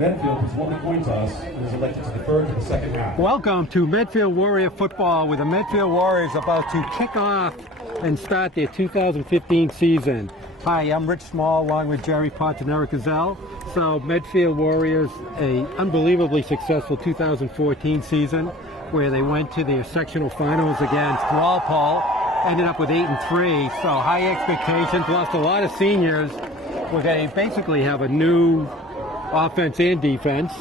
Medfield has won the coin toss and is elected to defer to the second half. Welcome to Medfield Warrior football, with the Medfield Warriors about to kick off and start their 2015 season. Hi, I'm Rich Small along with Jerry Potts and Eric Gazelle. So Medfield Warriors, a unbelievably successful 2014 season where they went to their sectional finals against Walpole, ended up with 8-3, so high expectations, lost a lot of seniors. We're going to basically have a new offense and defense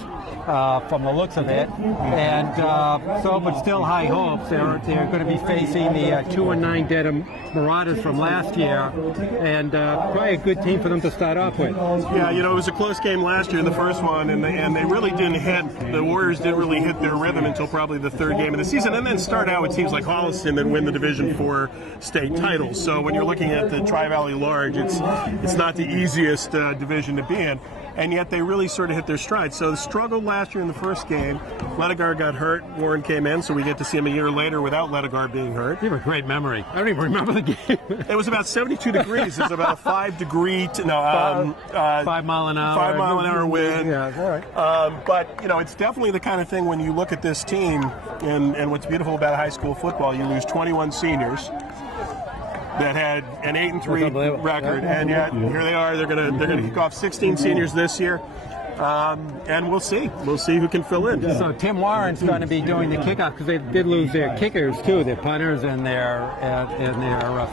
from the looks of it, and but still high hopes. They're going to be facing the 2-9 Dedham Marauders from last year, and probably a good team for them to start off with. Yeah, you know, it was a close game last year in the first one, and they really didn't hit, the Warriors didn't really hit their rhythm until probably the third game of the season, and then start out with teams like Holliston and win the Division IV state titles. So when you're looking at the Tri-Valley Large, it's not the easiest division to be in. And yet they really sort of hit their stride. So they struggled last year in the first game. Ledigar got hurt. Warren came in, so we get to see him a year later without Ledigar being hurt. You have a great memory. I don't even remember the game. It was about 72 degrees. It was about a 5 degree, 5 mile an hour. 5 mile an hour wind. Yeah, all right. But, you know, it's definitely the kind of thing when you look at this team, and what's beautiful about high school football, you lose 21 seniors that had an 8-3 record, and yet here they are. They're gonna kick off 16 seniors this year, and we'll see who can fill in. So Tim Warren's going to be doing the kickoff, because they did lose their kickers too, their punters and their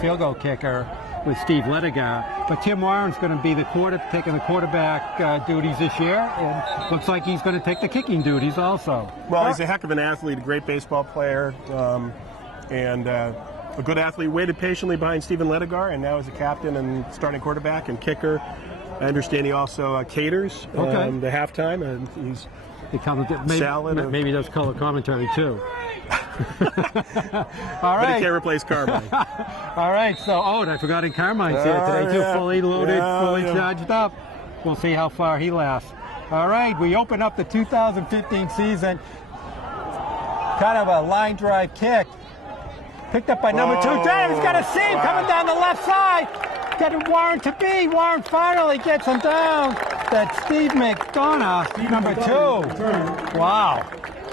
field goal kicker with Steve Ledigar. But Tim Warren's going to be taking the quarterback duties this year, and looks like he's going to take the kicking duties also. Well, he's a heck of an athlete, a great baseball player, and a good athlete. Waited patiently behind Stephen Ledigar, and now is a captain and starting quarterback and kicker. I understand he also caters the halftime, and he's salad. Maybe he does color commentary too. All right. But he can't replace Carmine. All right. So, and I forgot Carmine's here today too, fully loaded, fully charged up. We'll see how far he lasts. All right. We open up the 2015 season. Kind of a line drive kick. Picked up by number 2. Dedham. He's got a seam coming down the left side. Got Warren to be. Warren finally gets him down. That's Steve McDonough, number 2. Wow.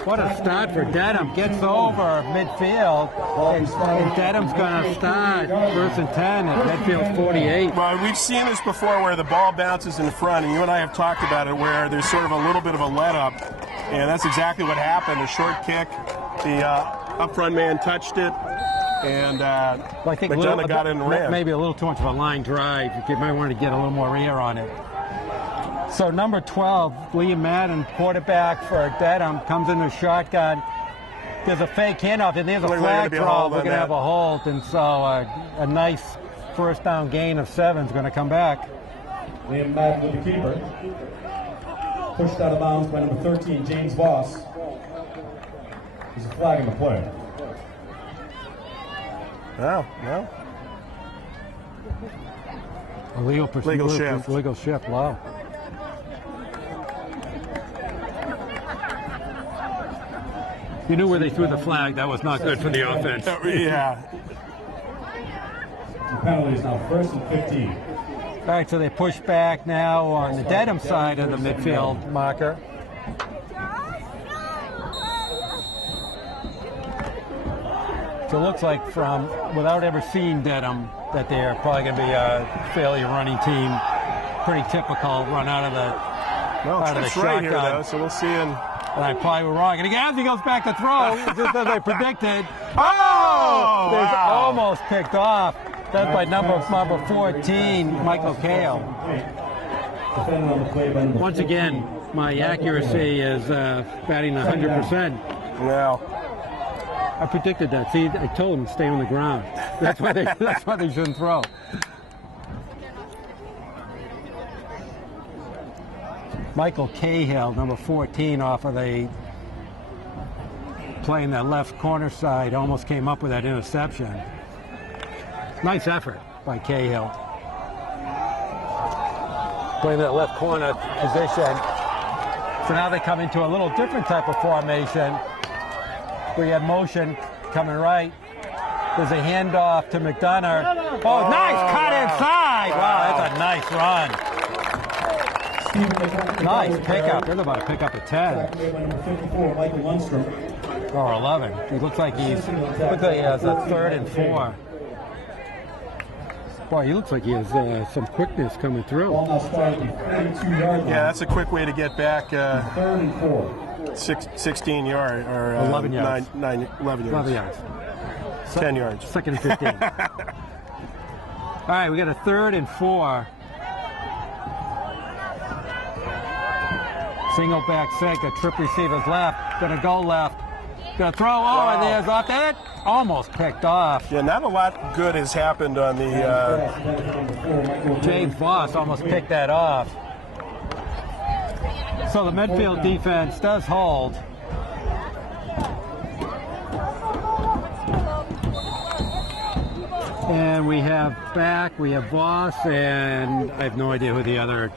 What a start for Dedham. Gets over midfield. And Dedham's going to start 1st and 10 at Medfield 48. Well, we've seen this before where the ball bounces in front, and you and I have talked about it, where there's sort of a little bit of a let-up. And that's exactly what happened. A short kick. The up front man touched it. And I think McDonough got in and ran. Maybe a little too much of a line drive. You might want to get a little more air on it. So number 12, Liam Madden, quarterback for Dedham, comes in the shotgun. There's a fake handoff, and there's a flag throw. We're going to have a hold, and so a nice first down gain of 7 is going to come back. Liam Madden with the keeper. Pushed out of bounds by number 13, James Voss. There's a flag in the play. No. Legal shift, wow. You knew where they threw the flag. That was not good for the offense. Yeah. The penalty is now 1st and 15. All right, so they push back now on the Dedham side of the midfield marker. So it looks like, without ever seeing Dedham, that they're probably going to be a fairly running team. Pretty typical run out of the shotgun. Right here, though, so we'll see. And I probably were wrong. And again, as he goes back to throw, just as I predicted. There's almost picked off. That's by number 14, Michael Kale. Once again, my accuracy is batting 100%. Wow. I predicted that. See, I told him to stay on the ground. That's why they shouldn't throw. Michael Cahill, number 14, off of playing that left corner side, almost came up with that interception. Nice effort by Cahill. Playing that left corner position. So now they come into a little different type of formation. We have motion coming right. There's a handoff to McDonough. Oh, nice cut inside. Wow, that's a nice run. Nice pickup. They're about to pick up a 10 Tackle made by number 54, Michael Lundstrom. or 11. He looks like he has a 3rd and 4. Boy, he looks like he has some quickness coming through. Ball now started at the 42-yard line. Yeah, that's a quick way to get back 3rd and 4. 16 yard or 11 yards. 11 yards. 11 yards. 10 yards. 2nd and 15. All right, we got a 3rd and 4. Single back sink, a trip receiver's left. Gonna go left. Gonna throw. Oh, and there's off that. Almost picked off. Yeah, not a lot good has happened on the. James Voss almost picked that off. So the Medfield defense does hold. And we have Voss, and I have no idea who the other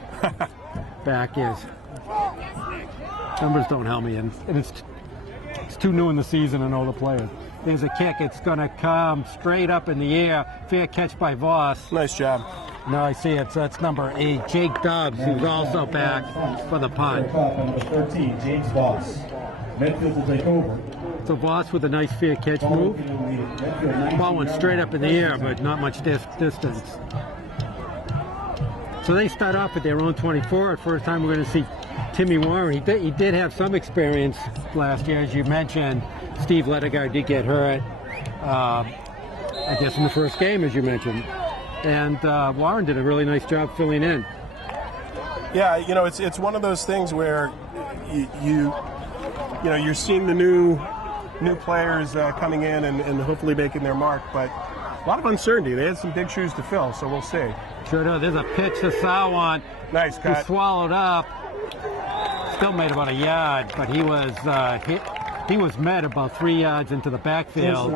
back is. Numbers don't help me, and it's too new in the season to know the players. There's a kick. It's going to come straight up in the air. Fair catch by Voss. Nice job. No, I see it. So that's number 8, Jake Dobbs, who's also back for the punt. Number 13, James Voss. Medfield will take over. So Voss with a nice fair catch move. Ball went straight up in the air, but not much distance. So they start off at their own 24. First time we're going to see Timmy Warren. He did have some experience last year, as you mentioned. Steve Lettigar did get hurt, I guess in the first game, as you mentioned. And Warren did a really nice job filling in. Yeah, you know, it's one of those things where you know you're seeing the new players coming in and hopefully making their mark, but a lot of uncertainty. They had some big shoes to fill, so we'll see. Sure do. There's a pitch to Sawan. Nice cut. He swallowed up. Still made about a yard, but he was hit. He was met about 3 yards into the backfield.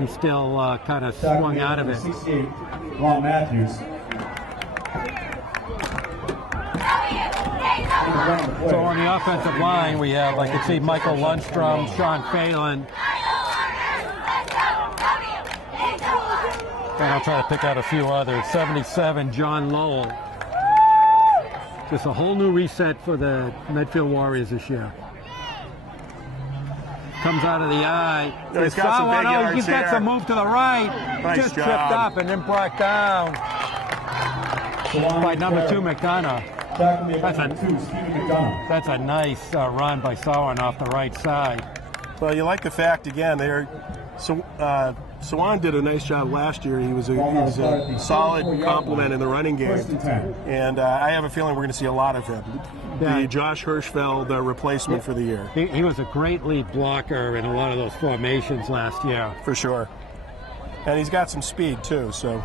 He still kind of swung out of it. 68, Ron Matthews. So on the offensive line, we have, I can see Michael Lundstrom, Sean Phelan. And I'll try to pick out a few others. 77, John Lowell. Just a whole new reset for the Medfield Warriors this year. Comes out of the eye. Yeah, he's got some big yards he's got here. some move to the right. Nice Just job. tripped up and then brought down by number 2, McDonough. That's a nice run by Sawan off the right side. Well, you like the fact, again, Sawan did a nice job last year. He was a solid complement in the running game. And I have a feeling we're going to see a lot of him. Yeah. The Josh Hirschfeld replacement for the year. He was a great lead blocker in a lot of those formations last year. For sure. And he's got some speed, too. So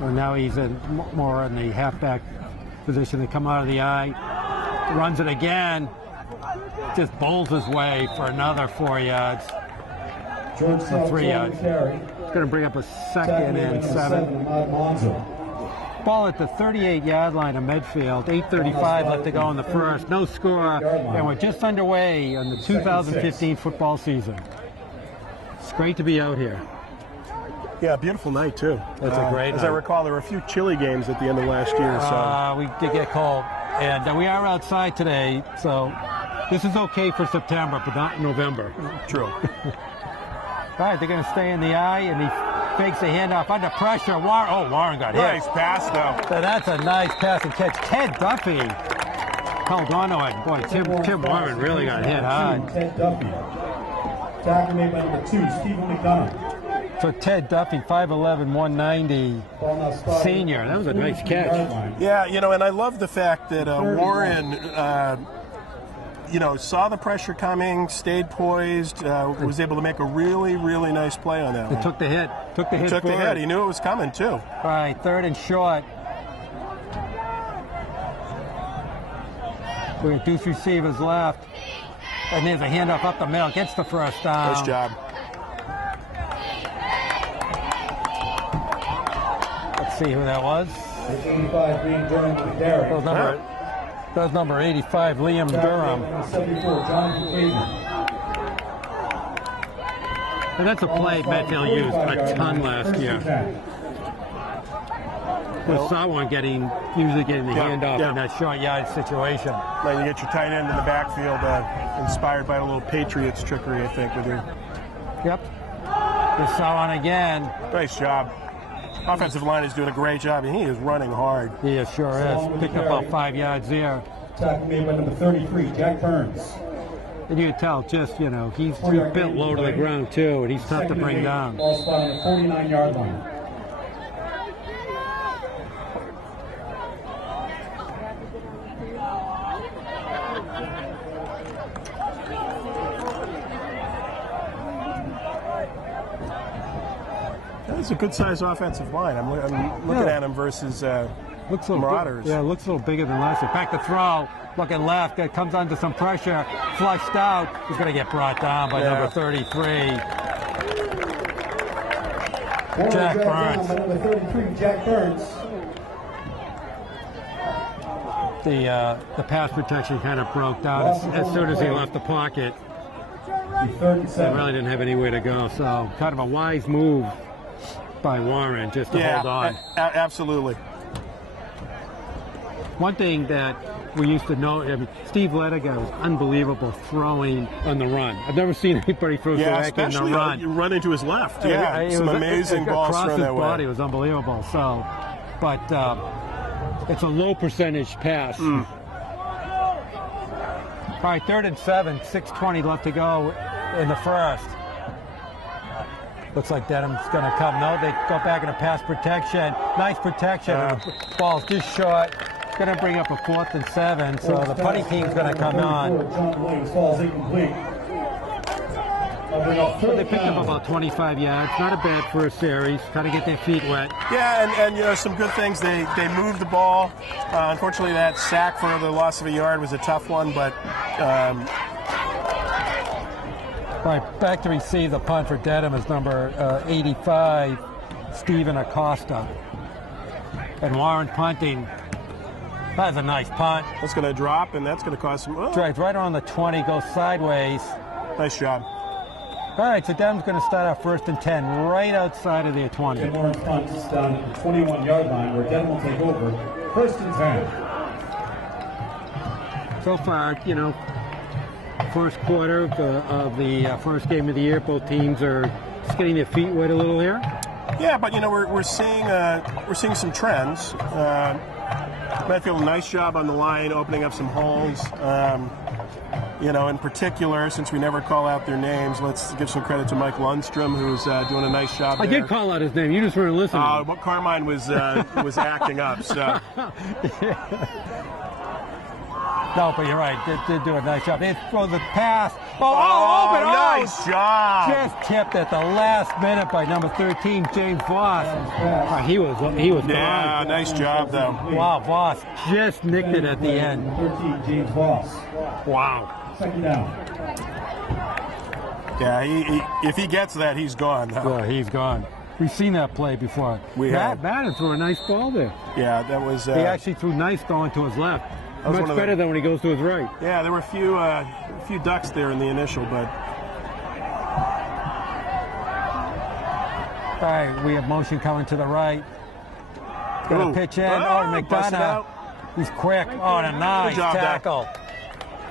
Well, now he's more in the halfback position. They come out of the eye, runs it again, just bowls his way for another 4 yards. For 3 yards. It's going to bring up a 2nd and 7. Ball at the 38-yard line of Medfield. 8:35 left to go in the first. No score, and we're just underway on the 2015 football season. It's great to be out here. yeah, beautiful night, too. It's a great As night. I recall, there were a few chilly games at the end of last year. So We did get cold, and we are outside today, so this is okay for September, but not November. true. All right, they're going to stay in the eye, and he fakes a handoff under pressure. Warren got hit. Nice pass, though. So that's a nice pass and catch. Ted Duffy held on to it. Boy, Tim Warren really got hit hard. Ted Duffy. Tackle made by number 2, Stephen McDonough. So Ted Duffy, 5'11", 190, senior. That was a nice catch. Yeah, you know, and I love the fact that Warren, you know, saw the pressure coming, stayed poised, was able to make a really, really nice play on that He one. took the hit. Took the hit. Took the forward. hit. He knew it was coming, too. All right, 3rd and short. We got deuce receivers left. And there's a handoff up the middle. Gets the first down. Nice job. Let's see who that was. 85 being Durham with Derek. That was number 85, Liam Durham. 74, Jonathan Cleveland. And that's a play Medfield used a ton last year. with Sawan usually getting the handoff in that short yard situation. Then you get your tight end in the backfield, inspired by a little Patriots trickery, I think, with your. Yep. With Sawan again. Nice job. Offensive line is doing a great job, and he is running hard. He sure is. Picked up about 5 yards there. Tackle made by number 33, Jack Burns. And you can tell just, he's built low to the ground too, and he's tough to bring down. Ball spot on the 49-yard line. That's a good-sized offensive line. I'm looking at him versus looks a Marauders. Yeah, looks a little bigger than last year. Back to throw, looking left. It comes under some pressure, flushed out. He's going to get brought down by number 33. Jack Burns. Number 33, Jack Burns. The pass protection kind of broke down as soon as he left the pocket. They really didn't have anywhere to go, so kind of a wise move by Warren just to hold on. Absolutely. One thing that we used to know, Steve Lediger was unbelievable throwing on the run. I've never seen anybody throw so accurate on the run. You run into his left. Some amazing balls across thrown his that body way. was unbelievable. So, but it's a low percentage pass. All right, 3rd and 7, 6:20 left to go in the first. Looks like Dedham's going to come. No, they go back into pass protection. Nice protection. Ball's just short. Going to bring up a 4th and 7. So the punting team's going to come on. So they picked up about 25 yards. Not a bad first series. Kind of get their feet wet. Yeah, and some good things. They moved the ball. Unfortunately, that sack for the loss of a yard was a tough one, but. All right, back to receive the punt for Dedham is number 85, Stephen Acosta. And Warren punting. That's a nice punt. That's going to drop, and that's going to cause some. Drives right around the 20, goes sideways. Nice job. All right, so Dedham's going to start out 1st and 10, right outside of their 20. And Warren punt is down at the 21-yard line, where Dedham will take over. 1st and 10. So far, first quarter of the first game of the year, both teams are just getting their feet wet a little here. Yeah, but we're seeing some trends. Medfield, a nice job on the line, opening up some holes. In particular, since we never call out their names, let's give some credit to Mike Lundstrom, who's doing a nice job there. I did call out his name. You just weren't listening. Carmine was acting up. So. No, but you're right. They do a nice job. They throw the pass. Nice job. Just tipped at the last minute by number 13, James Voss. He was Yeah, gone. nice job, though. Wow, Voss just nicked it at the end. 13, James Voss. Wow. 2nd down. Yeah, if he gets that, he's gone. Yeah, he's gone. We've seen that play before. Madden threw a nice ball there. Yeah, that was. He actually threw nice going to his left. Much better than when he goes to his right. Yeah, there were a few ducks there in the initial, but. All right, we have motion coming to the right. Going to pitch in. McDonough. He's quick. And a nice tackle.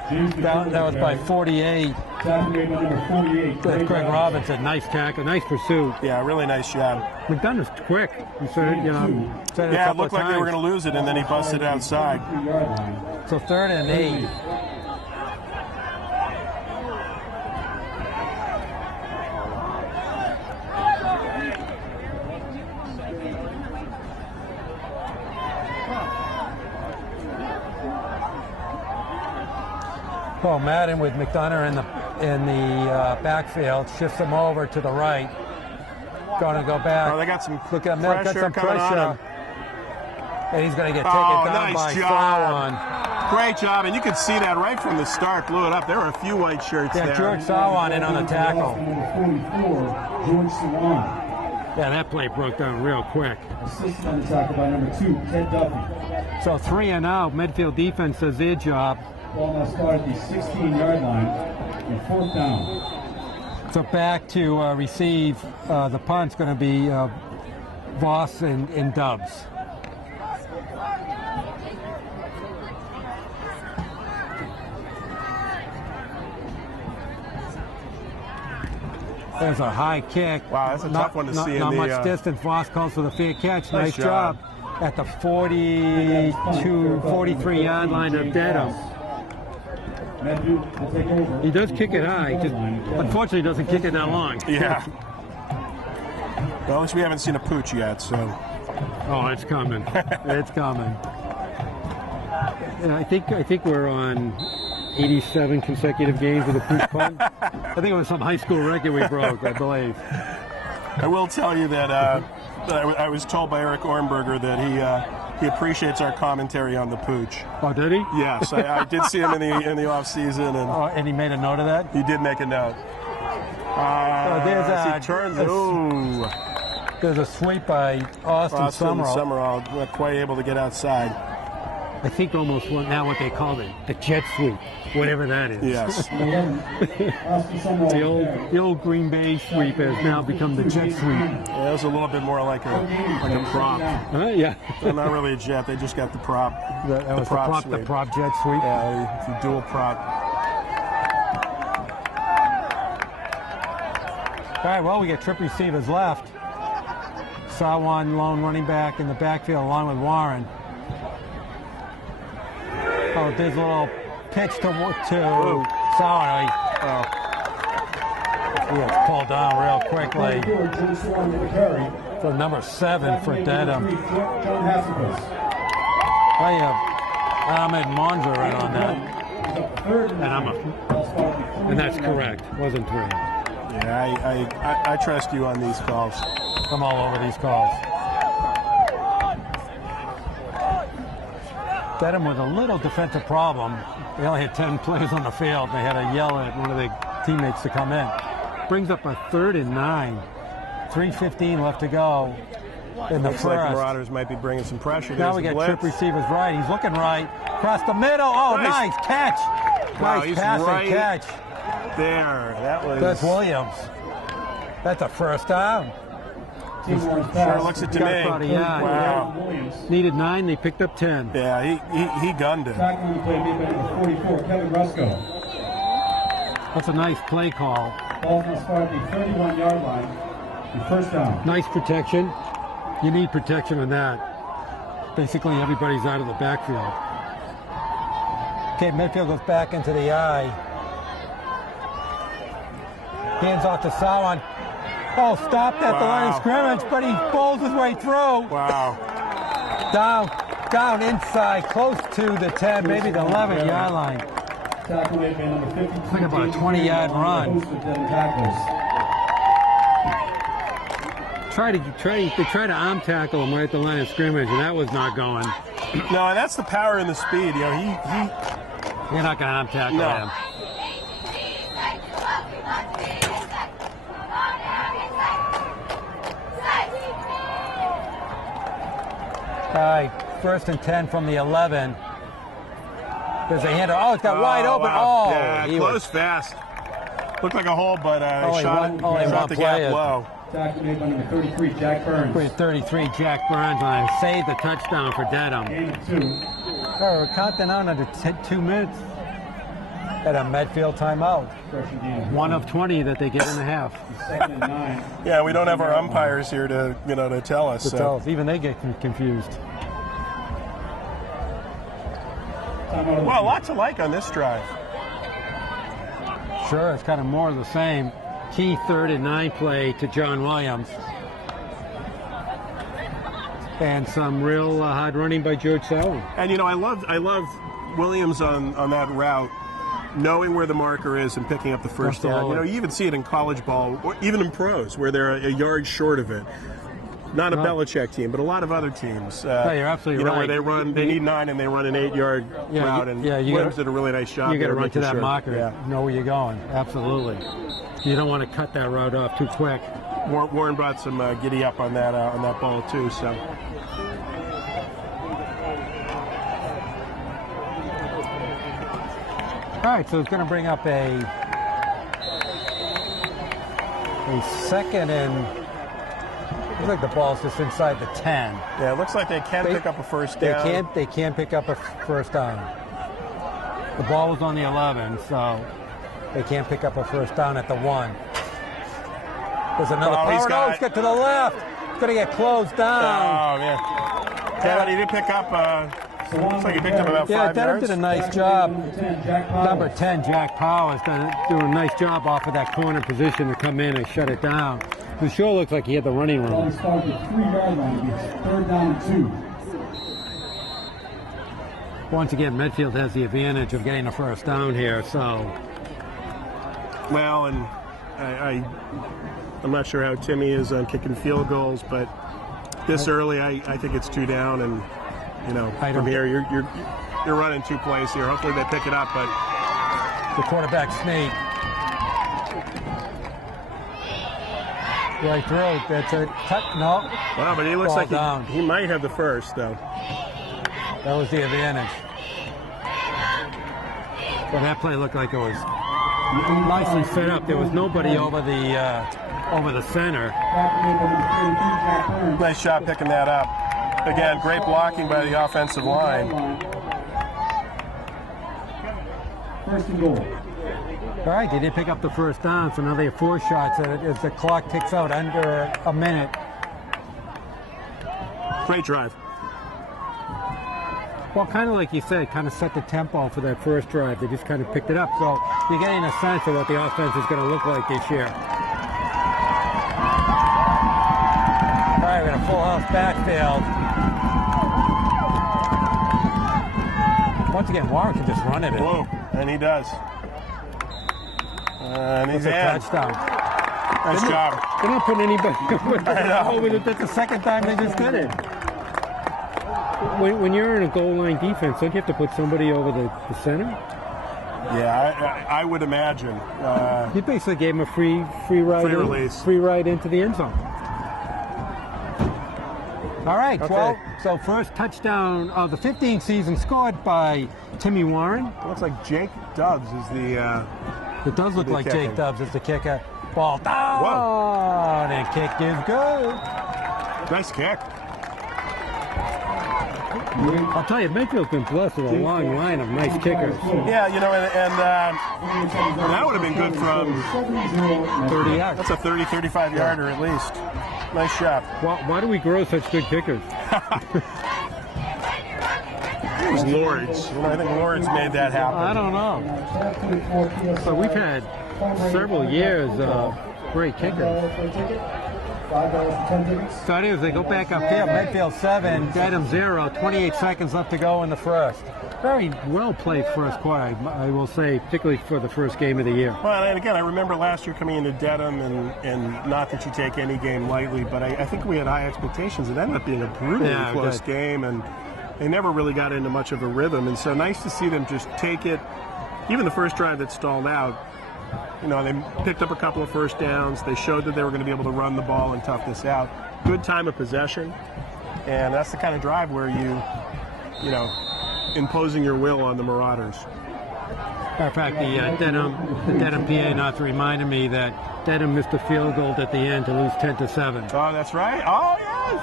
That was by 48. That's Greg Robinson. Nice tackle. Nice pursuit. Yeah, really nice job. McDonough's quick. He said, it looked like they were going to lose it, and then he busted it outside. So 3rd and 8. Well, Madden with McDonough in the backfield shifts him over to the right. Going to go back. They got some pressure coming on him. And he's going to get taken down by Sawan. Great job, and you could see that right from the start. Blew it up. There were a few white shirts there. George Sawan in on the tackle. George Sawan. Yeah, that play broke down real quick. Assisted on the tackle by number 2, Ted Duffy. So 3 and out. Medfield defense does their job. Ball now started at the 16-yard line and 4th down. So back to receive the punt's going to be Voss and Dubs. There's a high kick. Wow, that's a tough one to see. Not in the, much distance. Voss calls for the fair catch. Nice Nice job. At the 43 yard line of Dedham. Medfield will take over. He does kick it high. Just unfortunately, doesn't kick it that long. Yeah. Well, at least we haven't seen a pooch yet, so. Oh, it's coming. It's coming. Yeah, I think we're on 87 consecutive games with a pooch punt. I think it was some high school record we broke, I believe. I will tell you that I was told by Eric Ornberger that he appreciates our commentary on the pooch. Oh, did he? Yes, I did see him in the off season, And he made a note of that. he did make a note. There's he turns. There's a sweep by Austin Summerall. Summerall not quite able to get outside. I think almost now what they call it, the jet sweep, whatever that is. Yes. The old Green Bay sweep has now become the jet sweep. Yeah, it was a little bit more like a prop. Yeah. So not really a jet. They just got the prop. That was the prop jet sweep. Yeah, it's a dual prop. All right, well, we got trip receivers left. Saw one lone running back in the backfield along with Warren. Oh, there's a little pitch to Sawan. He gets pulled down real quickly. For number 7 for Dedham. I have Ahmed Monza right on that. And that's correct. Wasn't 3. Yeah, I trust you on these calls. I'm all over these calls. Dedham with a little defensive problem. They only had 10 players on the field. They had to yell at one of their teammates to come in. Brings up a 3rd and 9. 3:15 left to go in the Looks first. like Marauders might be bringing some pressure. Now we got trip receivers right. He's looking right. Across the middle. Oh, nice catch. Wow, Nice he's passing right catch. There. That's Williams. That's a first down. Sure looks it to me. Wow. Needed 9, they picked up 10. Yeah, he gunned it. Tackling play made by number 44, Kevin Rusco. That's a nice play call. Ball now spotted at the 31-yard line. And first down. Nice protection. You need protection on that. Basically, everybody's out of the backfield. Okay, Medfield goes back into the eye. Hands off to Sawan. Oh, stopped at the line of scrimmage, but he bowls his way through. Wow. Down inside, close to the 10, maybe the 11-yard line. Tackle made by number 52. Think about a 20-yard run. They try to arm tackle him right at the line of scrimmage, and that was not going. No, and that's the power and the speed. You know, You're not going to arm tackle him. All right, 1st and 10 from the 11. There's a handoff. Oh, it's got wide open. Wow. Oh, yeah, close fast. Looked like a hole, but shot the gap low. Tackle made by number 33, Jack Burns. 33, Jack Burns, and saved the touchdown for Dedham. Gain of 2. Oh, we're counting on under 2 minutes at a Medfield timeout. 1 of 20 that they get in the half. 2nd and 9. Yeah, we don't have our umpires here to tell us. Even they get confused. Well, lots of like on this drive. Sure, it's kind of more of the same. Key 3rd and 9 play to John Williams. And some real hard running by George Sowell. And I love Williams on that route, knowing where the marker is and picking up the first down. You even see it in college ball, or even in pros, where they're a yard short of it. Not a Belichick team, but a lot of other teams. No, you're absolutely right. Where they need 9 and they run an 8-yard route, and Williams did a really nice job. You got to run to that sure. marker, know where you're going. Absolutely. You don't want to cut that route off too quick. Warren brought some giddy up on that ball too. So. All right, so it's going to bring up a 2nd and. Looks like the ball's just inside the 10. Yeah, it looks like they can pick up a first down. They can pick up a first down. The ball was on the 11, so they can't pick up a first down at the 1. There's another power. He's got to the left. He's going to get closed down. Oh, man. Yeah, but he did pick up, looks like he picked up about 5 yards. Dedham did a nice job. Number 10, Jack Powers, doing a nice job off of that corner position to come in and shut it down. It sure looks like he had the running room. Third down and 2. Once again, Medfield has the advantage of getting a first down here, so. Well, and I'm not sure how Timmy is on kicking field goals, but this early, I think it's 2 down, and from here you're running 2 plays here. Hopefully they pick it up, but the quarterback sneak right through. That's a cut. No. Wow, but he looks like he might have the first though. That was the advantage. But that play looked like it was nicely set up. There was nobody over the center. Nice shot picking that up. Again, great blocking by the offensive line. First and goal. All right, they did pick up the first down, so now they have 4 shots as the clock ticks out under a minute. Great drive. Well, kind of like you said, kind of set the tempo for that first drive. They just kind of picked it up, so you're getting a sense of what the offense is going to look like this year. All right, we got a full house backfield. Once again, Warren can just run it. Whoa, and he does. And he's a touchdown. Nice job. They're not putting anybody over it. That's the second time they just did it. When you're in a goal line defense, don't you have to put somebody over the center? Yeah, I would imagine. You basically gave him a free ride into the end zone. All right, okay. 12. So first touchdown of the 15th season scored by Timmy Warren. It looks like Jake Dubs is the. It does look like Jake Dubs is the kicker. Ball down, and kick is good. Nice kick. I'll tell you, Medfield's been blessed with a long line of nice kickers. Yeah, and that would have been good from 30 yards. That's a 30, 35 yarder at least. Nice shot. Why do we grow such good kickers? It was Lords. I think Lords made that happen. I don't know. So we've had several years of great kickers. So it is, they go back upfield. Medfield 7, Dedham 0, 28 seconds left to go in the first. Very well played first quarter, I will say, particularly for the first game of the year. Well, and again, I remember last year coming into Dedham, and not that you take any game lightly, but I think we had high expectations. It ended up being a brutally close game, and they never really got into much of a rhythm. And so nice to see them just take it. Even the first drive that stalled out, they picked up a couple of first downs. They showed that they were going to be able to run the ball and tough this out. Good time of possession, and that's the kind of drive where imposing your will on the Marauders. Matter of fact, the Dedham PA announcer reminded me that Dedham missed a field goal at the end to lose 10-7. Oh, that's right. Oh, yes.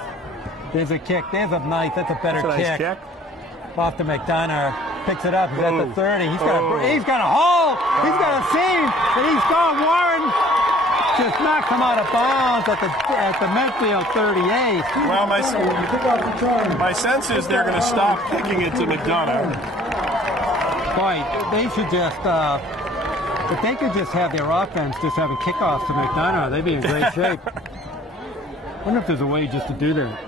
There's a kick. There's a nice. That's a better nice kick. Off to McDonough. Picks it up. He's at the 30. He's got a hole. He's got a seam, and he's gone. Warren just knocked him out of bounds at the Medfield 38. Well, my sense is they're going to stop kicking it to McDonough. Boy, they should just, if they could just have their offense just having kickoffs to McDonough, they'd be in great shape. I wonder if there's a way just to do that.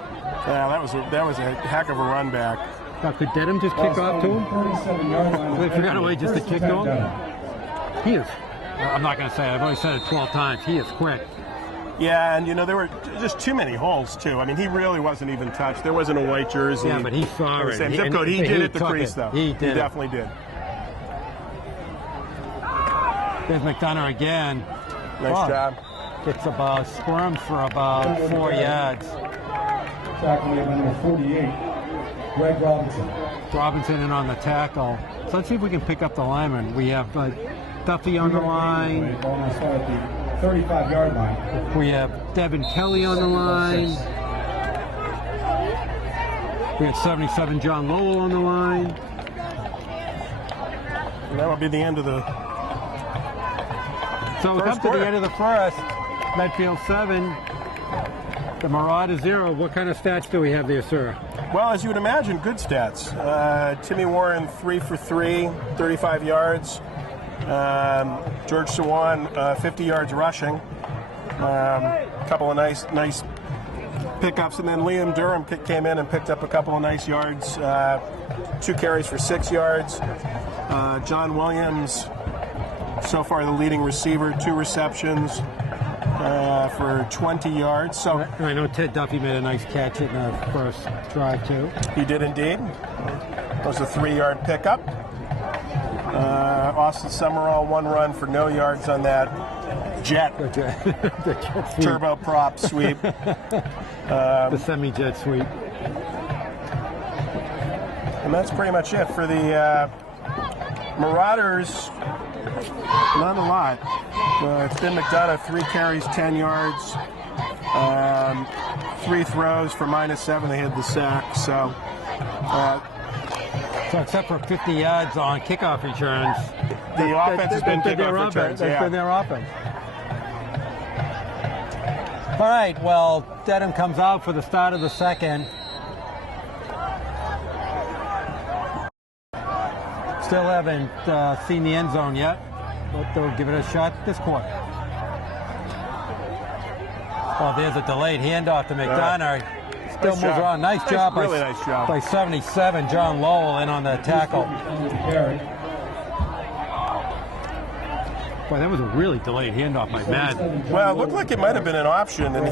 Yeah, that was a heck of a run back. Now, could Dedham just kick off to him? They forgot a way just to kick to him? He is. I'm not going to say it. I've already said it 12 times. He is quick. Yeah, and there were just too many holes, too. I mean, he really wasn't even touched. There wasn't a white jersey. Yeah, but he saw it. Same zip code. He did it the crease, though. He definitely did. There's McDonough again. Nice job. Gets squirms for about 4 yards. Tackle number 48. Greg Robinson in on the tackle. So let's see if we can pick up the lineman. We have Duffy on the line. 35-yard line. We have Devin Kelly on the line. We have 77 John Lowell on the line. And that will be the end of the So we come to the end of the first. Medfield 7, the Marauders 0. What kind of stats do we have there, sir? Well, as you would imagine, good stats. Timmy Warren, 3 for 3, 35 yards. George Sawan, 50 yards rushing. A couple of nice pickups, and then Liam Durham came in and picked up a couple of nice yards. 2 carries for 6 yards. John Williams, so far the leading receiver, 2 receptions for 20 yards. So I know Ted Duffy made a nice catch in the first drive too. He did indeed. That was a 3-yard pickup. Austin Summerall, 1 run for no yards on that jet. The jet sweep. Turboprop sweep. The semi-jet sweep. And that's pretty much it for the Marauders. Not a lot. Finn McDonough, 3 carries, 10 yards. 3 throws for -7. They had the sack. So except for 50 yards on kickoff returns, the offense has been kickoff returns. That's been their offense. All right, well, Dedham comes out for the start of the second. Still haven't seen the end zone yet, but they'll give it a shot this quarter. Oh, there's a delayed handoff to McDonough. Still moves around. Nice job by 77, John Lowell, in on the tackle. Boy, that was a really delayed handoff by Madden. Well, it looked like it might have been an option, and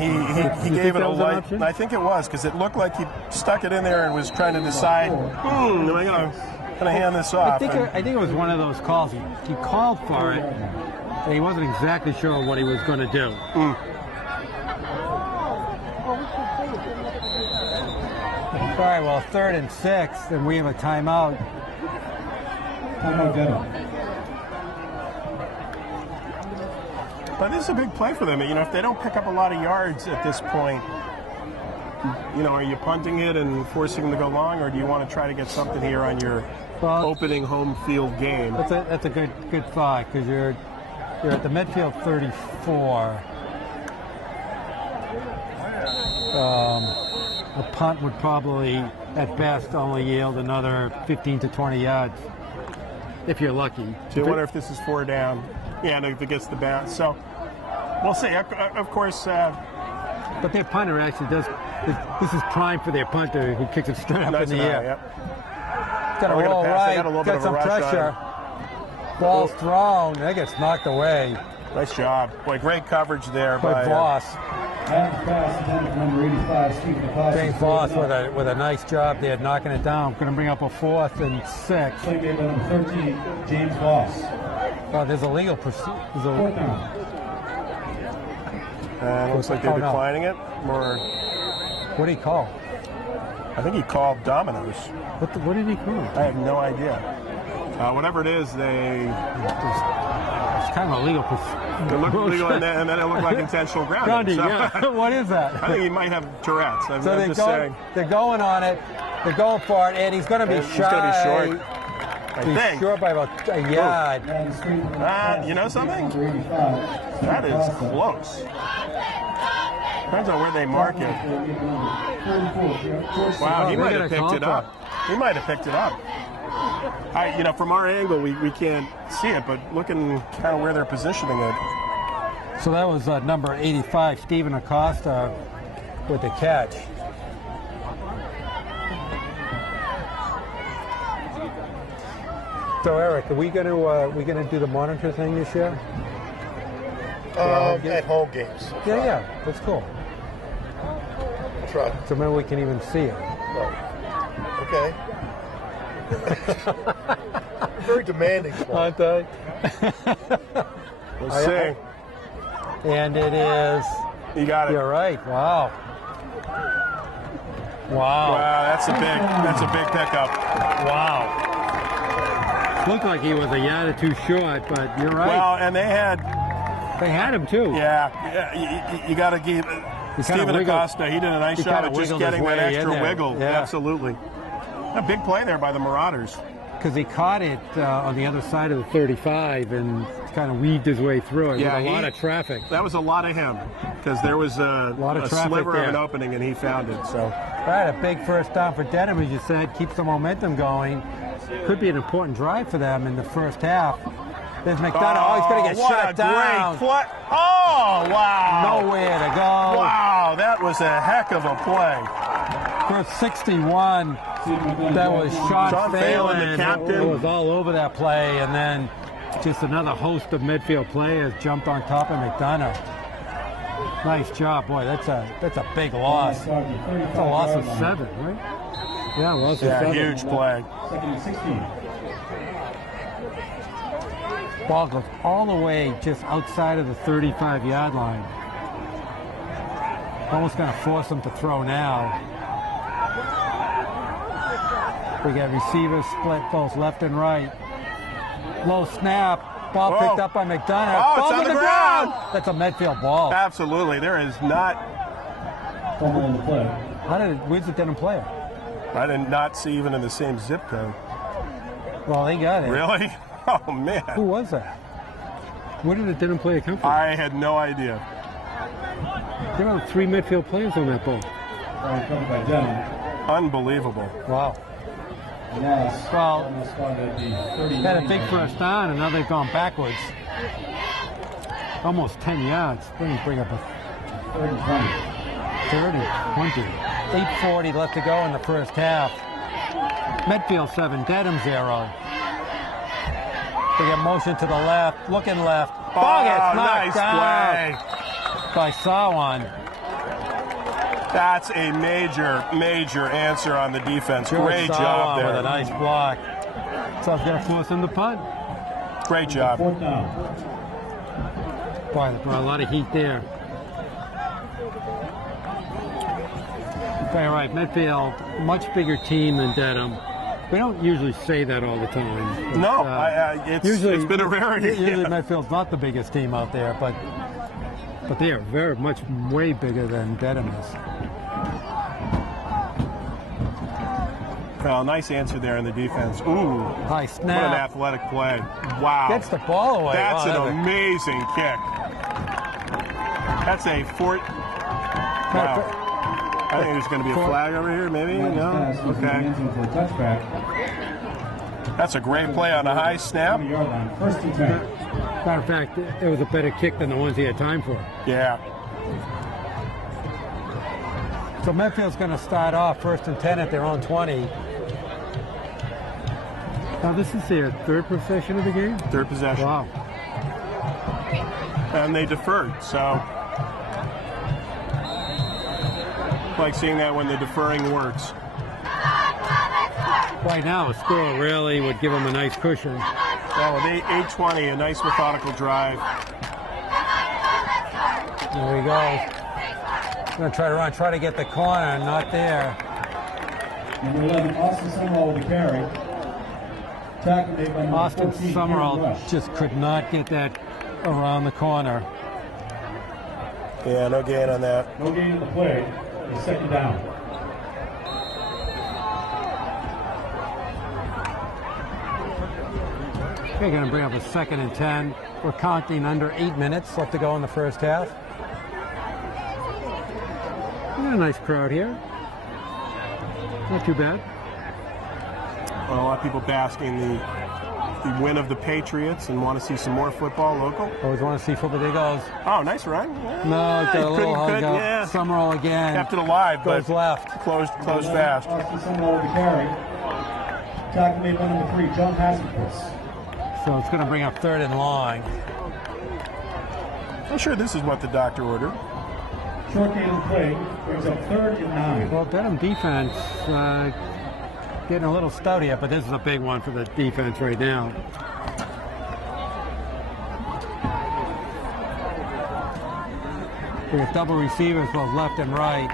he gave it a light. I think it was, because it looked like he stuck it in there and was trying to decide, am I going to hand this off? I think it was one of those calls. He called for it, and he wasn't exactly sure what he was going to do. All right, well, 3rd and 6, and we have a timeout. But this is a big play for them. You know, if they don't pick up a lot of yards at this point, you know, are you punting it and forcing them to go long, or do you want to try to get something here on your opening home field game? That's a good thought, because you're at the Medfield 34. A punt would probably, at best, only yield another 15 to 20 yards, if you're lucky. So you wonder if this is 4 down. Yeah, and if it gets the bounce. So we'll see. Of course. But their punter actually does. This is prime for their punter, who kicks it straight up in the air. Yep. Got a roll right. Got some pressure. Ball's thrown. That gets knocked away. Nice job. Boy, great coverage there by Voss. James Voss with a nice job there, knocking it down. Going to bring up a 4th and 6. Playmaker number 13, James Voss. Oh, there's a legal pursuit. Looks like they're declining it. Or what did he call? I think he called dominoes. What did he call? I have no idea. Whatever it is, it's kind of a legal pursuit. It looked legal, and then it looked like intentional grounding. Yeah. What is that? I think he might have Tourette's. I'm just saying. They're going on it. They're going for it, and he's going to be shy. He's going to be short. He's short by about a yard. You know something? That is close. Depends on where they mark it. Wow, he might have picked it up. He might have picked it up. You know, from our angle, we can't see it, but looking kind of where they're positioning it. So that was number 85, Stephen Acosta, with the catch. So Eric, are we going to do the monitor thing this year? At home games. Yeah, that's cool. Try. So maybe we can even see it. Right. Okay. Very demanding. Aren't they? We'll see. And it is. You got it. You're right. Wow. Wow, that's a big pickup. Wow. Looked like he was a yard or two short, but you're right. Well, and they had him too. Yeah, you got to give Stephen Acosta. He did a nice job of just getting that extra wiggle. Yeah. Absolutely. A big play there by the Marauders. because he caught it on the other side of the 35 and kind of weaved his way through it. Yeah, with a lot of traffic. That was a lot of him because there was a sliver there. of an opening and he found it. So, Right, a big first down for Dedham, as you said, keeps the momentum going. Could be an important drive for them in the first half. There's McDonough. Oh, he's going to get shut down. Great play. Oh, wow. Nowhere to go. Wow, that was a heck of a play. First 61, that was Sean Phelan, the captain. It was all over that play, and then just another host of midfield players jumped on top of McDonough. Nice job, boy. That's a big loss. It's a loss of 7, right? Yeah, loss of 7. Huge play. Second and 16. Ball goes all the way just outside of the 35-yard line. Almost going to force them to throw now. We got receivers split both left and right. Low snap. Ball picked up by McDonough. Oh, Ball it's on to the ground. That's a Medfield ball. Absolutely. There is not. Fumble on the play. Where's the Dedham player? I did not see even in the same zip code. Well, they got it. Really? Oh, man. Who was that? Where did the Dedham player come from? I had no idea. There were 3 midfield players on that ball. Covered by Dedham. Unbelievable. Wow. Yes. Well, Almost spotted at the 30. had a big first down, and now they've gone backwards. Almost 10 yards. Let me bring up a 30, 30, 20. 8:40 left to go in the first half. Medfield 7, Dedham 0. They get motion to the left, looking left. Ball gets knocked down by Sawan. That's a major answer on the defense. Great job there. With a nice block. So it's going to force him to punt. Great job. Fourth down. Boy, they brought a lot of heat there. Okay, all right, Medfield, much bigger team than Dedham. We don't usually say that all the time. No, it's been a rarity. Usually Medfield's not the biggest team out there, but they are very much way bigger than Dedham is. Well, nice answer there in the defense. Ooh, high what an snap. athletic play. Wow. Gets the ball away. That's Wow, an amazing kick. That's a wow. I think there's going to be a flag over here, maybe? No? Okay. That's a great play on a high snap. First and 10. Matter of fact, it was a better kick than the ones he had time for. Yeah. So Medfield's going to start off 1st and 10 at their own 20. Now this is their 3rd possession of the game? 3rd possession. Wow. And they deferred, so like seeing that when the deferring works. Right now, a score really would give them a nice cushion. Well, with 8:20, a nice methodical drive. There we go. Going to try to run, try to get the corner, not there. Number 11, Austin Summerall with the carry. Tackle made by number Austin 14, Summerall Aaron Rush. just could not get that around the corner. Yeah, no gain on that. No gain in the play. It's second down. They're going to bring up a 2nd and 10. We're counting under 8 minutes left to go in the first half. We got a nice crowd here. Not too bad. Well, a lot of people basking the win of the Patriots and want to see some more football local. Always want to see football. There goes. Oh, nice run. Yeah. No, got a little hug up. Yeah. Summerall again. Kept it alive, Goes but left. Closed fast. Austin Summerall with the carry. Tackle made by number 3, John Hasenfuss. So it's going to bring up 3rd and long. I'm sure this is what the doctor ordered. Short gain in the play brings up 3rd and 9. Well, Dedham defense getting a little stout here, but this is a big one for the defense right now. We have double receivers both left and right.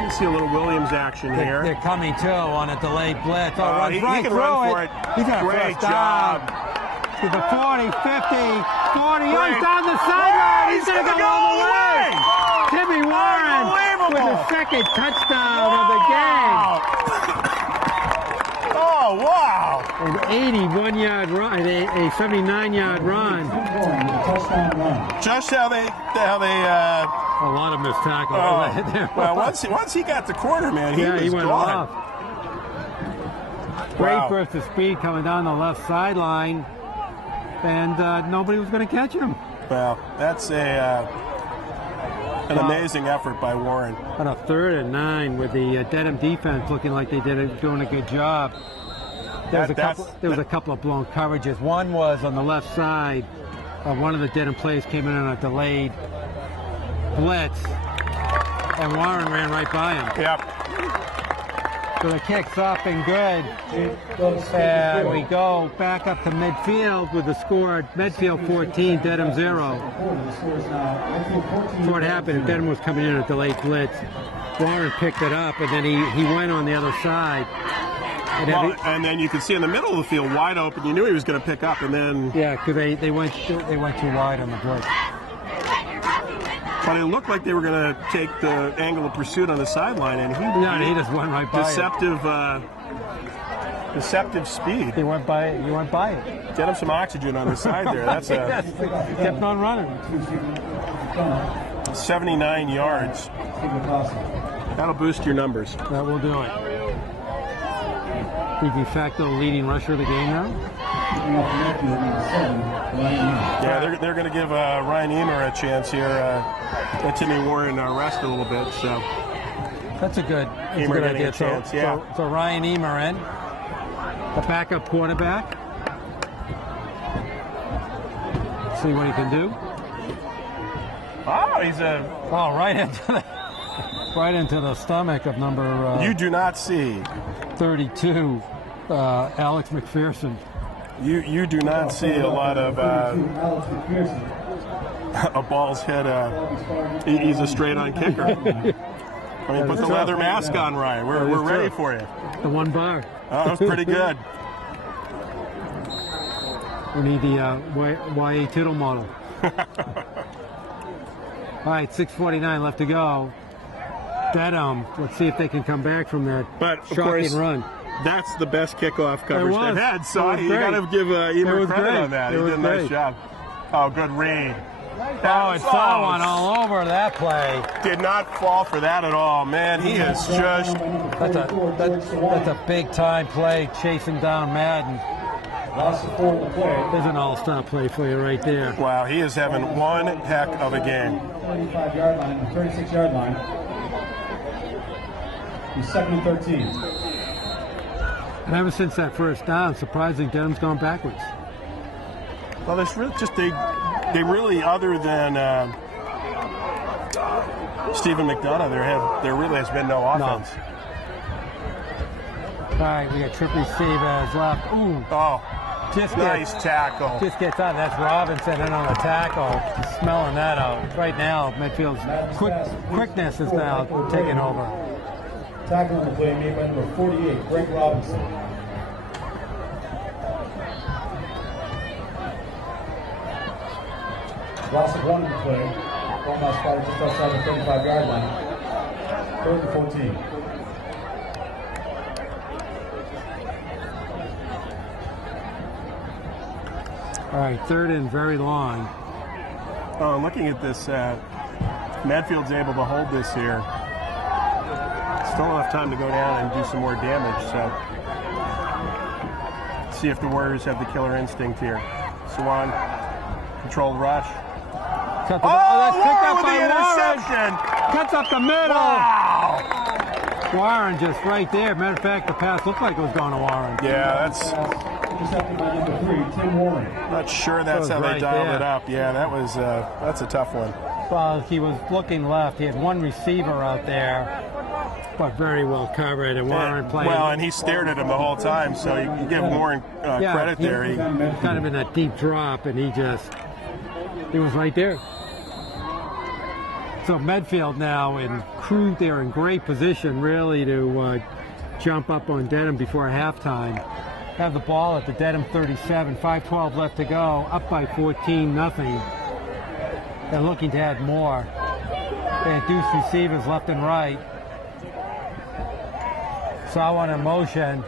You see a little Williams action here. They're coming too on a delayed blitz. Oh, he right can through run for it. He's got a Great first down. job. To the 40, 50, 40. Great. He's down the sideline. He's going to gonna go all the way. Timmy Warren with Unbelievable. the 2nd touchdown of the game. Oh, Oh, wow. An 81-yard run, a 79-yard run. Warren with a touchdown run. Just how they A lot of missed tackles. well, once he got the corner, man, he was he went gone. off. Great Wow. burst of speed coming down the left sideline, and nobody was going to catch him. Well, that's an amazing effort by Warren. On a 3rd and 9 with the Dedham defense looking like they doing a good job. There was a couple of blown coverages. One was on the left side. One of the Dedham players came in on a delayed blitz, and Warren ran right by him. Yep. So the kick's up and good. And we go back up to midfield with the score, Medfield 14, Dedham 0. So what happened, Dedham was coming in a delayed blitz. Warren picked it up, and then he went on the other side. And then you could see in the middle of the field, wide open. You knew he was going to pick up, and then... Yeah, because they went too wide on the blitz. But it looked like they were going to take the angle of pursuit on the sideline, and he just went right by deceptive speed. He went by it. Get him some oxygen on the side there. That's kept on running. 79 yards. That'll boost your numbers. That will do it. The de facto leading rusher of the game now. Yeah, they're going to give Ryan Emer a chance here. Let Timmy Warren rest a little bit. So that's a good idea. Chance, so Ryan Emer in, the backup quarterback. See what he can do. Oh, he's right into the stomach of number. You do not see 32, Alex McPherson. You do not see a lot of a balls hit. He's a straight-on kicker. I mean, put the leather mask on, Ryan. We're ready for you. The one bar. Oh, that was pretty good. We need the YA Tittle model. All right, 6:49 left to go. Dedham, let's see if they can come back from that shocking run. That's the best kickoff coverage they've had. So you got to give Emer credit on that. He did a nice job. Oh, good read. It's someone all over that play. Did not fall for that at all, man. He is just. That's a big time play, chasing down Madden. There's an all-star play for you right there. Wow, he is having one heck of a game. 35-yard line, the 36-yard line. He's 2nd and 13. And ever since that first down, surprisingly, Dedham's gone backwards. Well, there's really just they really, other than Stephen McDonough, there really has been no offense. All right, we got trick receivers left. Ooh. Oh, nice tackle. Just gets out. That's Robinson in on the tackle, smelling that out. Right now, Medfield's quickness is now taking over. Tackle on the play made by number 48, Greg Robinson. Loss of 1 in the play. Ball now spotted just outside the 35-yard line. 3rd and 14. All right, 3rd and very long. Oh, looking at this, Medfield's able to hold this here. Still enough time to go down and do some more damage, so see if the Warriors have the killer instinct here. Swan, controlled rush. That's picked up by interception. Warren. Cuts up the middle. Wow. Warren just right there. Matter of fact, the pass looked like it was going to Warren. Yeah, that's... Intercepted by number 3, Tim Warren. Not sure that's how they dialed it up. Yeah, that's a tough one. Well, he was looking left. He had one receiver out there, but very well covered, and Warren played. Well, and he stared at him the whole time, so you can give Warren credit there. He kind of in that deep drop, and he was right there. So Medfield now they're in great position really to jump up on Dedham before halftime. Have the ball at the Dedham 37, 5:12 left to go, up by 14-0. They're looking to add more. They induce receivers left and right. Saw one in motion.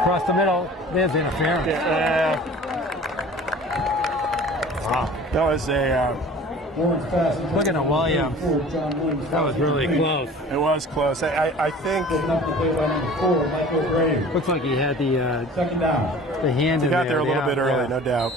Across the middle, there's interference. Wow. That was a... Looking at Williams. That was really close. It was close. I think... Looks like he had the Second down. the hand He in got there a little bit early, yeah. no doubt.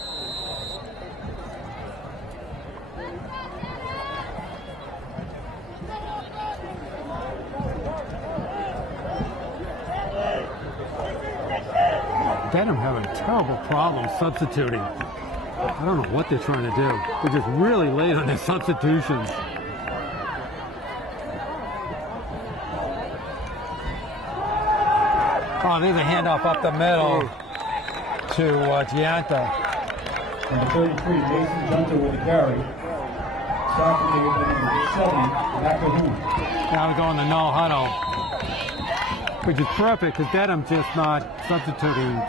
Dedham having a terrible problem substituting. I don't know what they're trying to do. They're just really late on their substitutions. Oh, there's a handoff up the middle to Gianta. Number 33, Jason Junter with the carry. Stockton with number 7, back to whom? Now we go in the no huddle, which is perfect because Dedham's just not substituting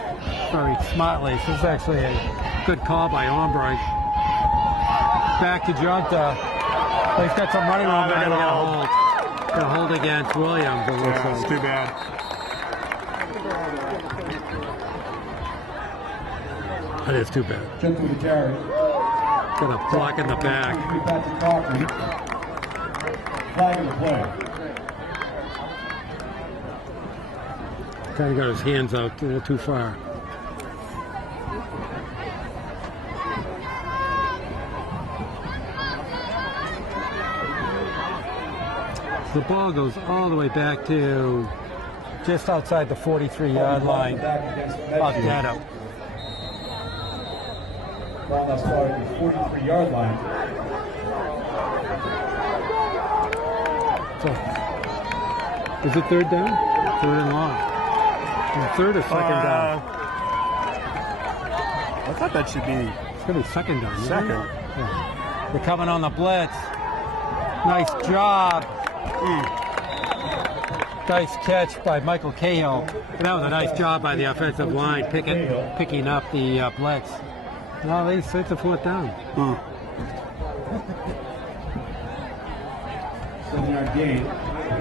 very smartly. So this is actually a good call by Ombre. Back to Junta. He's got some running room. They're going to hold. Going to hold against Williams. It looks It's like. too bad. That is too bad. Junter with the carry. Got a block in the back. Patrick Cochran. Flag in the play. Kind of got his hands out a little too far. The ball goes all the way back to just outside the 43-yard line of Dedham. Ball now started at the 43-yard line. So, is it third down? Third and long. And third or second down? I thought that should be It's going to be second down. isn't it? second. Yeah. They're coming on the blitz. Nice job. Nice catch by Michael Cahill. That was a nice job by the offensive line picking up the blitz. No, they say it's a fourth down. 7-yard gain.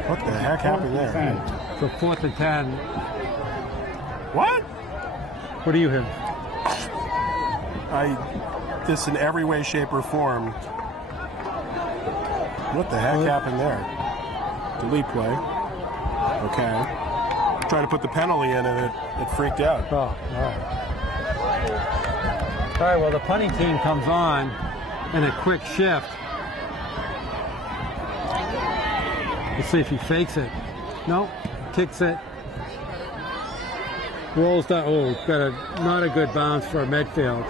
What the heck happened there? So fourth and 10. What? What do you have? This in every way, shape, or form. What the heck happened there? Delete play. Okay. Trying to put the penalty in and it freaked out. Oh, all right. All right, well, the punting team comes on in a quick shift. Let's see if he fakes it. Nope, kicks it. Rolls down. Oh, got not a good bounce for Medfield.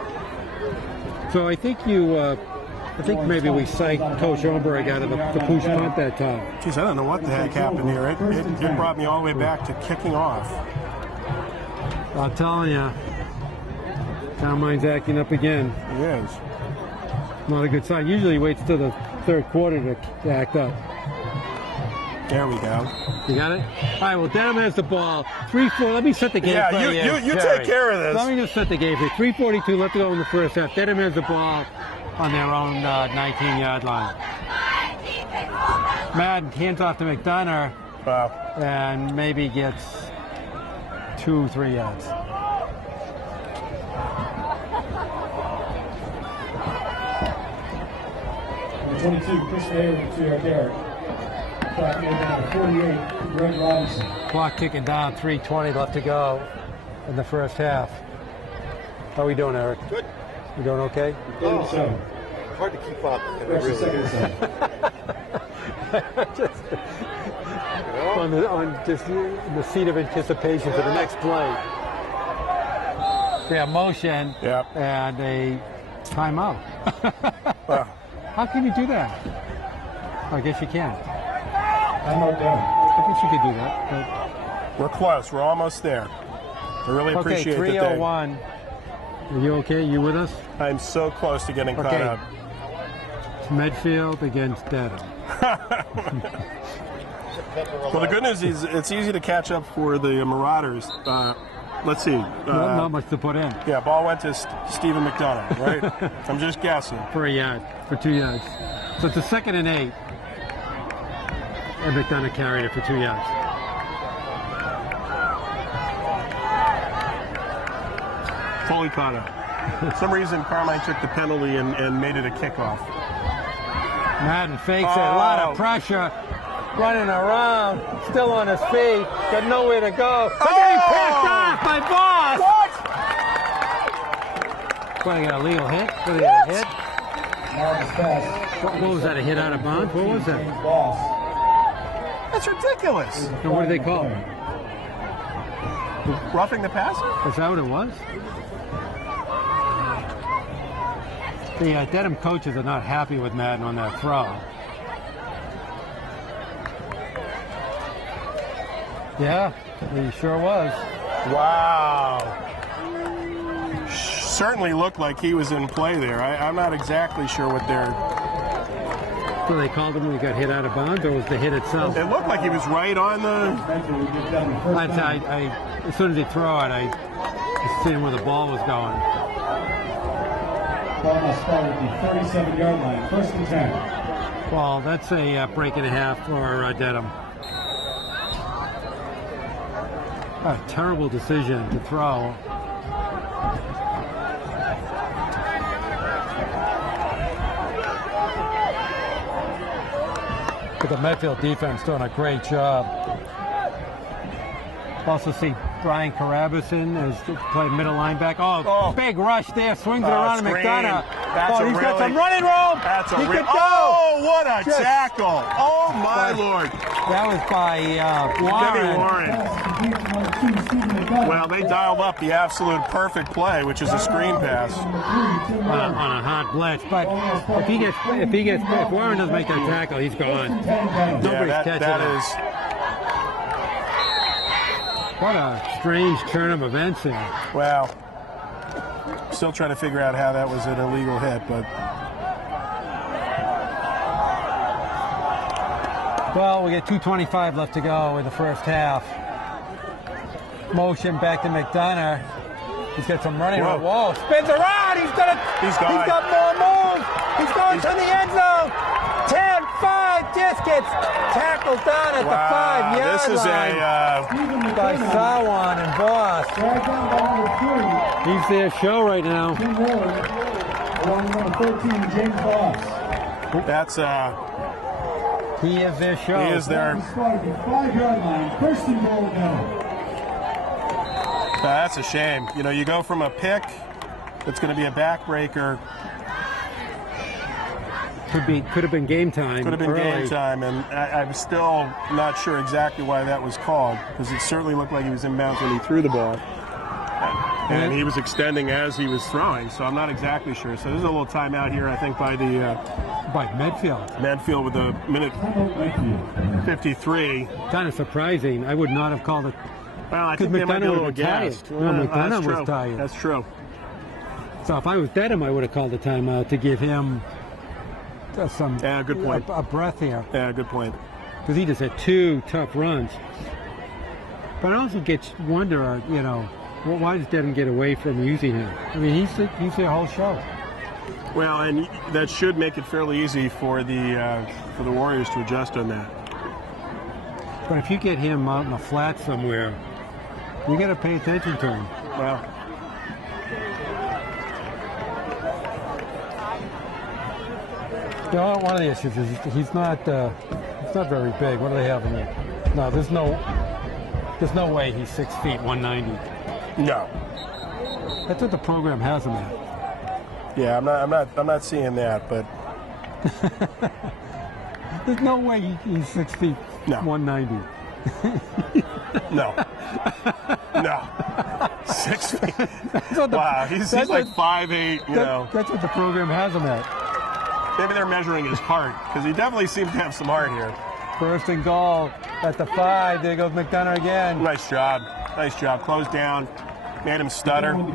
So I think maybe we psyched Coach Omberg out of the push punt that time. Geez, I don't know what the heck happened here. It brought me all the way back to kicking off. I'm telling you, Carmine's acting up again. He is. Not a good sign. Usually he waits till the third quarter to act up. There we go. You got it? All right, well, Dedham has the ball. 3-4. Let me set the game for you. You take care of this. Let me just set the game for you. 3:42 left to go in the first half. Dedham has the ball on their own 19-yard line. Madden hands off to McDonough Wow. and maybe gets 2-3 yards. Number 22, Chris Mayer with the 2-yard carry. Clock goes down to 48, Greg Robinson. Clock ticking down, 3:20 left to go in the first half. How are we doing, Eric? Good. You doing okay? 37. Hard to keep up. Actually, second and 7. Just in the seat of anticipation for the next play. They have motion Yep. and a timeout. Wow. How can you do that? I guess you can. I'm not done. I guess you could do that. We're close. We're almost there. I really But, okay, appreciate that. 3:01. Are you okay? You with us? I'm so close to getting caught Okay. up. It's Medfield against Dedham. Well, the good news is it's easy to catch up for the Marauders. Let's see. Not much to put in. Yeah, ball went to Stephen McDonough, right? I'm just guessing. For a yard, for 2 yards. So it's a 2nd and 8. And McDonough carried it for 2 yards. fully caught up. For some reason, Carmine took the penalty and made it a kickoff. Madden fakes it, a lot of pressure, running around, still on his feet, got nowhere to go. Getting picked off by Boss. What, he got a legal hit? What, he got a hit? What was that, a hit out of bounds? What was that? That's ridiculous. And what do they call it? Roughing the passer? Is that what it was? The Dedham coaches are not happy with Madden on that throw. Yeah, he sure was. Wow. Certainly looked like he was in play there. I'm not exactly sure what they're... So they called him when he got hit out of bounds, or was the hit itself? It looked like he was right on the... As soon as he threw it, I seen where the ball was going. Ball must start at the 37-yard line. First and 10. Well, that's a break and a half for Dedham. A terrible decision to throw. But the Medfield defense doing a great job. Also see Brian Carabison has played middle linebacker. Oh, big rush there, swings it around to McDonough. He's got some running room. He could go. Oh, what a tackle. Oh, my Lord. That was by Warren. Well, they dialed up the absolute perfect play, which is a screen pass. On a hot blitz. But if Warren doesn't make that tackle, he's gone. Nobody's catching that him. is. What a strange turn of events here. Well, still trying to figure out how that was an illegal hit, but... Well, we got 2:25 left to go in the first half. Motion back to McDonough. He's got some running. Whoa, spins around. He's got more moves. He's going to the end zone. 10-5, just gets tackled down at the 5-yard this is line. By Sawan and Boss. He's their show right now. Along with number 13, James Voss. That's He is their show. He is their... 5-yard line, first and goal now. That's a shame. You know, you go from a pick that's going to be a backbreaker. Could have been game time. Could have been game time, and I'm still not sure exactly why that was called, because it certainly looked like he was inbounds when he threw the ball. And he was extending as he was throwing, so I'm not exactly sure. So there's a little timeout here, I think, by the... by Medfield. Medfield with a minute 53. Kind of surprising. I would not have called it. Well, I think they might be a little gassed. Well, McDonough was tired. That's true. So if I was Dedham, I would have called a timeout to give him some good point. A breath here. Yeah, good point. Because he just had 2 tough runs. But I also wonder, why does Dedham get away from using him? I mean, he's their whole show. Well, and that should make it fairly easy for the Warriors to adjust on that. But if you get him out in the flat somewhere, you got to pay attention to him. Well, one of the issues is he's not very big. What do they have in there? No, there's no way he's 6 feet 190. No. That's what the program has him at. Yeah, I'm not seeing that, but there's no way he's 6 feet 190. No. 6 feet. Wow, he's like 5'8", That's what the program has him at. Maybe they're measuring his heart, because he definitely seems to have some heart here. First and goal at the 5. There goes McDonough again. Nice job. Closed down. Made him stutter. No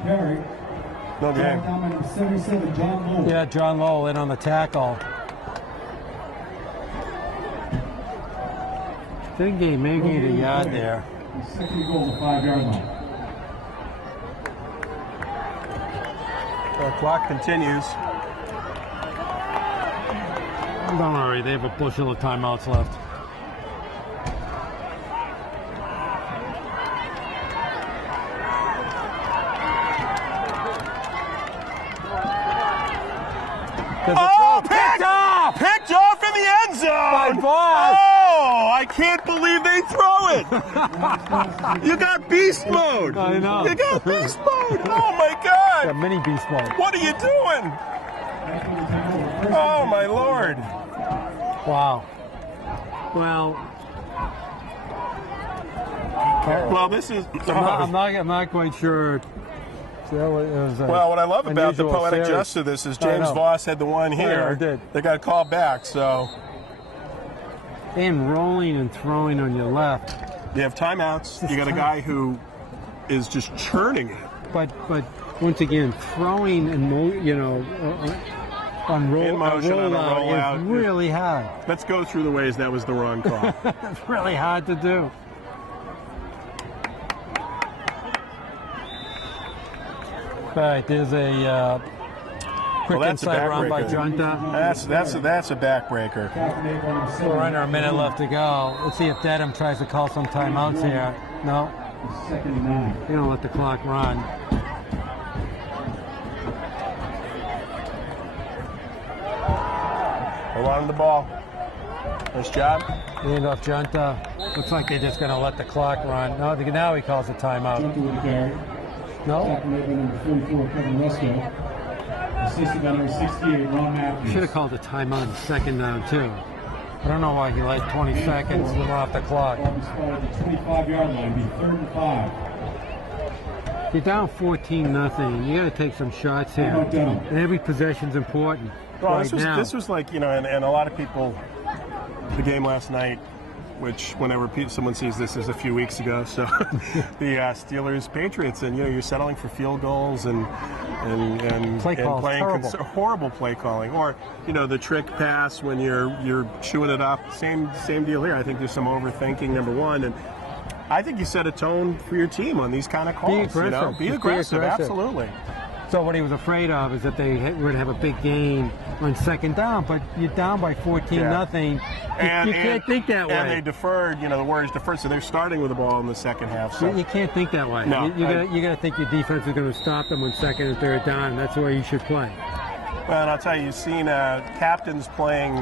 game. Yeah, John Lowell in on the tackle. Think he may gain a yard there. Second goal, the 5-yard line. The clock continues. Don't worry, they have a bushel of timeouts left. Oh, picked off! Picked off in the end zone! By Voss! Oh, I can't believe they throw it! You got beast mode! I know. You got beast mode! Oh my God! Yeah, mini beast mode. What are you doing? Oh my Lord! Wow. Well, This is. I'm not quite sure. Well, what I love about the poetic justice of this is James Voss had the one here. did. They got called back, so. And rolling and throwing on your left. You have timeouts. You got a guy who is just churning it. But once again, throwing and on roll, in motion on a rollout is really hard. Let's go through the ways that was the wrong call. It's really hard to do. All right, there's a quick inside run by Junta. That's a backbreaker. We're under a minute left to go. Let's see if Dedham tries to call some timeouts here. No. You don't let the clock run. Hold on to the ball. Nice job. Handoff Junta. Looks like they're just going to let the clock run. No, now he calls a timeout. Junta with the carry. No. Number 44, Kevin Rusko. Assisted by number 68, Ron Matthews. Should have called a timeout in second down, too. I don't know why he let 20 seconds run off the clock. Ball spotted at the 25-yard line, be 3rd and 5. You're down 14-0. You got to take some shots here. And every possession's important. Well, right this was like, and a lot of people, the game last night, which whenever someone sees this is a few weeks ago, so the Steelers Patriots, and you're settling for field goals and playing horrible play calling, or the trick pass when you're chewing it up. Same deal here. I think there's some overthinking, number one, and I think you set a tone for your team on these kind of calls. Be aggressive. Absolutely. So what he was afraid of is that they were going to have a big gain on second down, but you're down by 14-0. You can't think that way. And they deferred, the Warriors deferred, so they're starting with the ball in the second half. So. You can't think that way. No, you got to think your defense is going to stop them on second and third down, and that's the way you should play. Well, and I'll tell you, you've seen captains playing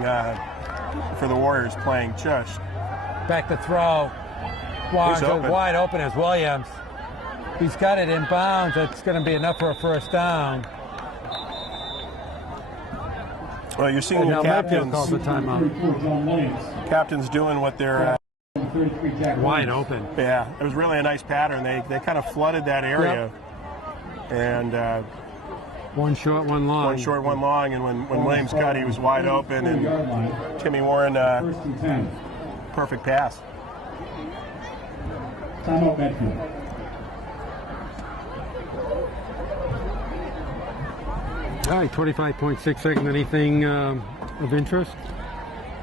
for the Warriors playing just. Back to throw. Wide open as Williams. He's got it in bounds. That's going to be enough for a first down. Well, you're seeing your captains. Calls the timeout. Captains doing what they're wide open. Yeah, it was really a nice pattern. They kind of flooded that area, and one short, one long. One short, one long, and when Williams cut, he was wide open, and Timmy Warren, perfect pass. Timeout Medfield. All right, 25.6 seconds. Anything of interest?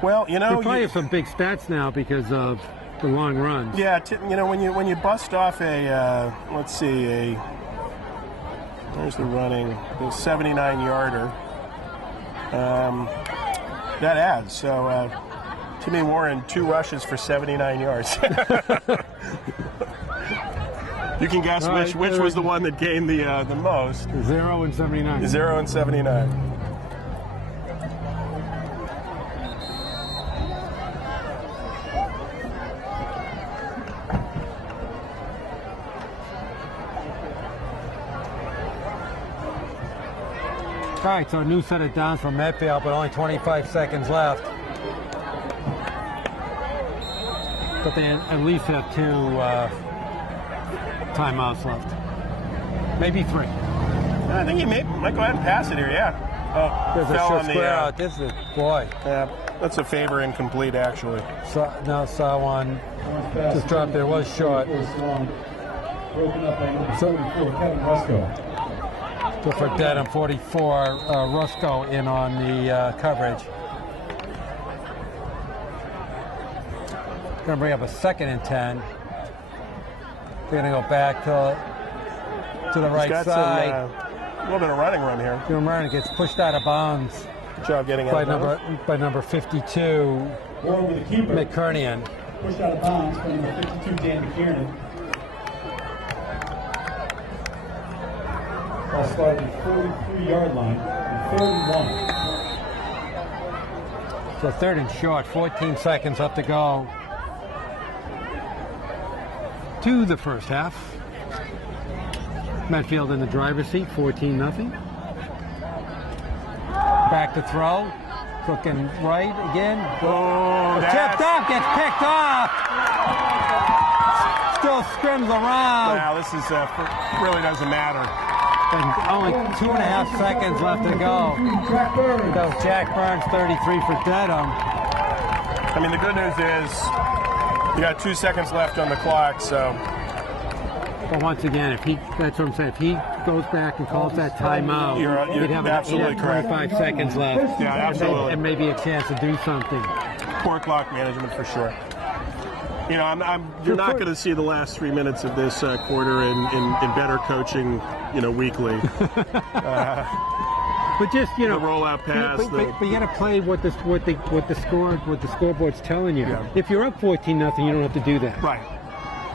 Well, they probably have some big stats now because of the long runs. Yeah, when you bust off let's see, there's the running, the 79-yarder. That adds. So Timmy Warren, 2 rushes for 79 yards. You can guess which was the one that gained the most. 0 and 79. 0 and 79. All right, so a new set of downs from Medfield, but only 25 seconds left. But they at least have 2 timeouts left. Maybe 3. I think he might go ahead and pass it here, yeah. Oh, there's a short square out. This is, boy. Yeah, that's a favor incomplete, actually. Saw one just dropped there. It was short. Broken up by number 44, Kevin Rusko. So for Dedham, 44, Rusko in on the coverage. Going to bring up a 2nd and 10. They're going to go back to the right side. A little bit of running room here. Murray gets pushed out of bounds. Good job getting out of bounds. By number 52, McKernian. Pushed out of bounds by number 52, Dan McKiernan. Ball started at the 43-yard line, 3rd and 1. So 3rd and short, 14 seconds left to go to the first half. Medfield in the driver's seat, 14-0. Back to throw. Looking right again. Oh, Tipped up, gets picked off. Still scrims around. Wow, this is really doesn't matter. And only 2.5 seconds left to go. That was Jack Burns, 33 for Dedham. I mean, the good news is you got 2 seconds left on the clock, so. But once again, that's what I'm saying. If he goes back and calls that timeout, You're he'd have absolutely correct. 25 seconds left. Yeah, absolutely. And maybe a chance to do something. Poor clock management for sure. You know, you're not going to see the last 3 minutes of this quarter in better coaching, weekly. But just the rollout pass. But you got to play what the scoreboard's telling you. Yeah. If you're up 14-0, you don't have to do that. Right.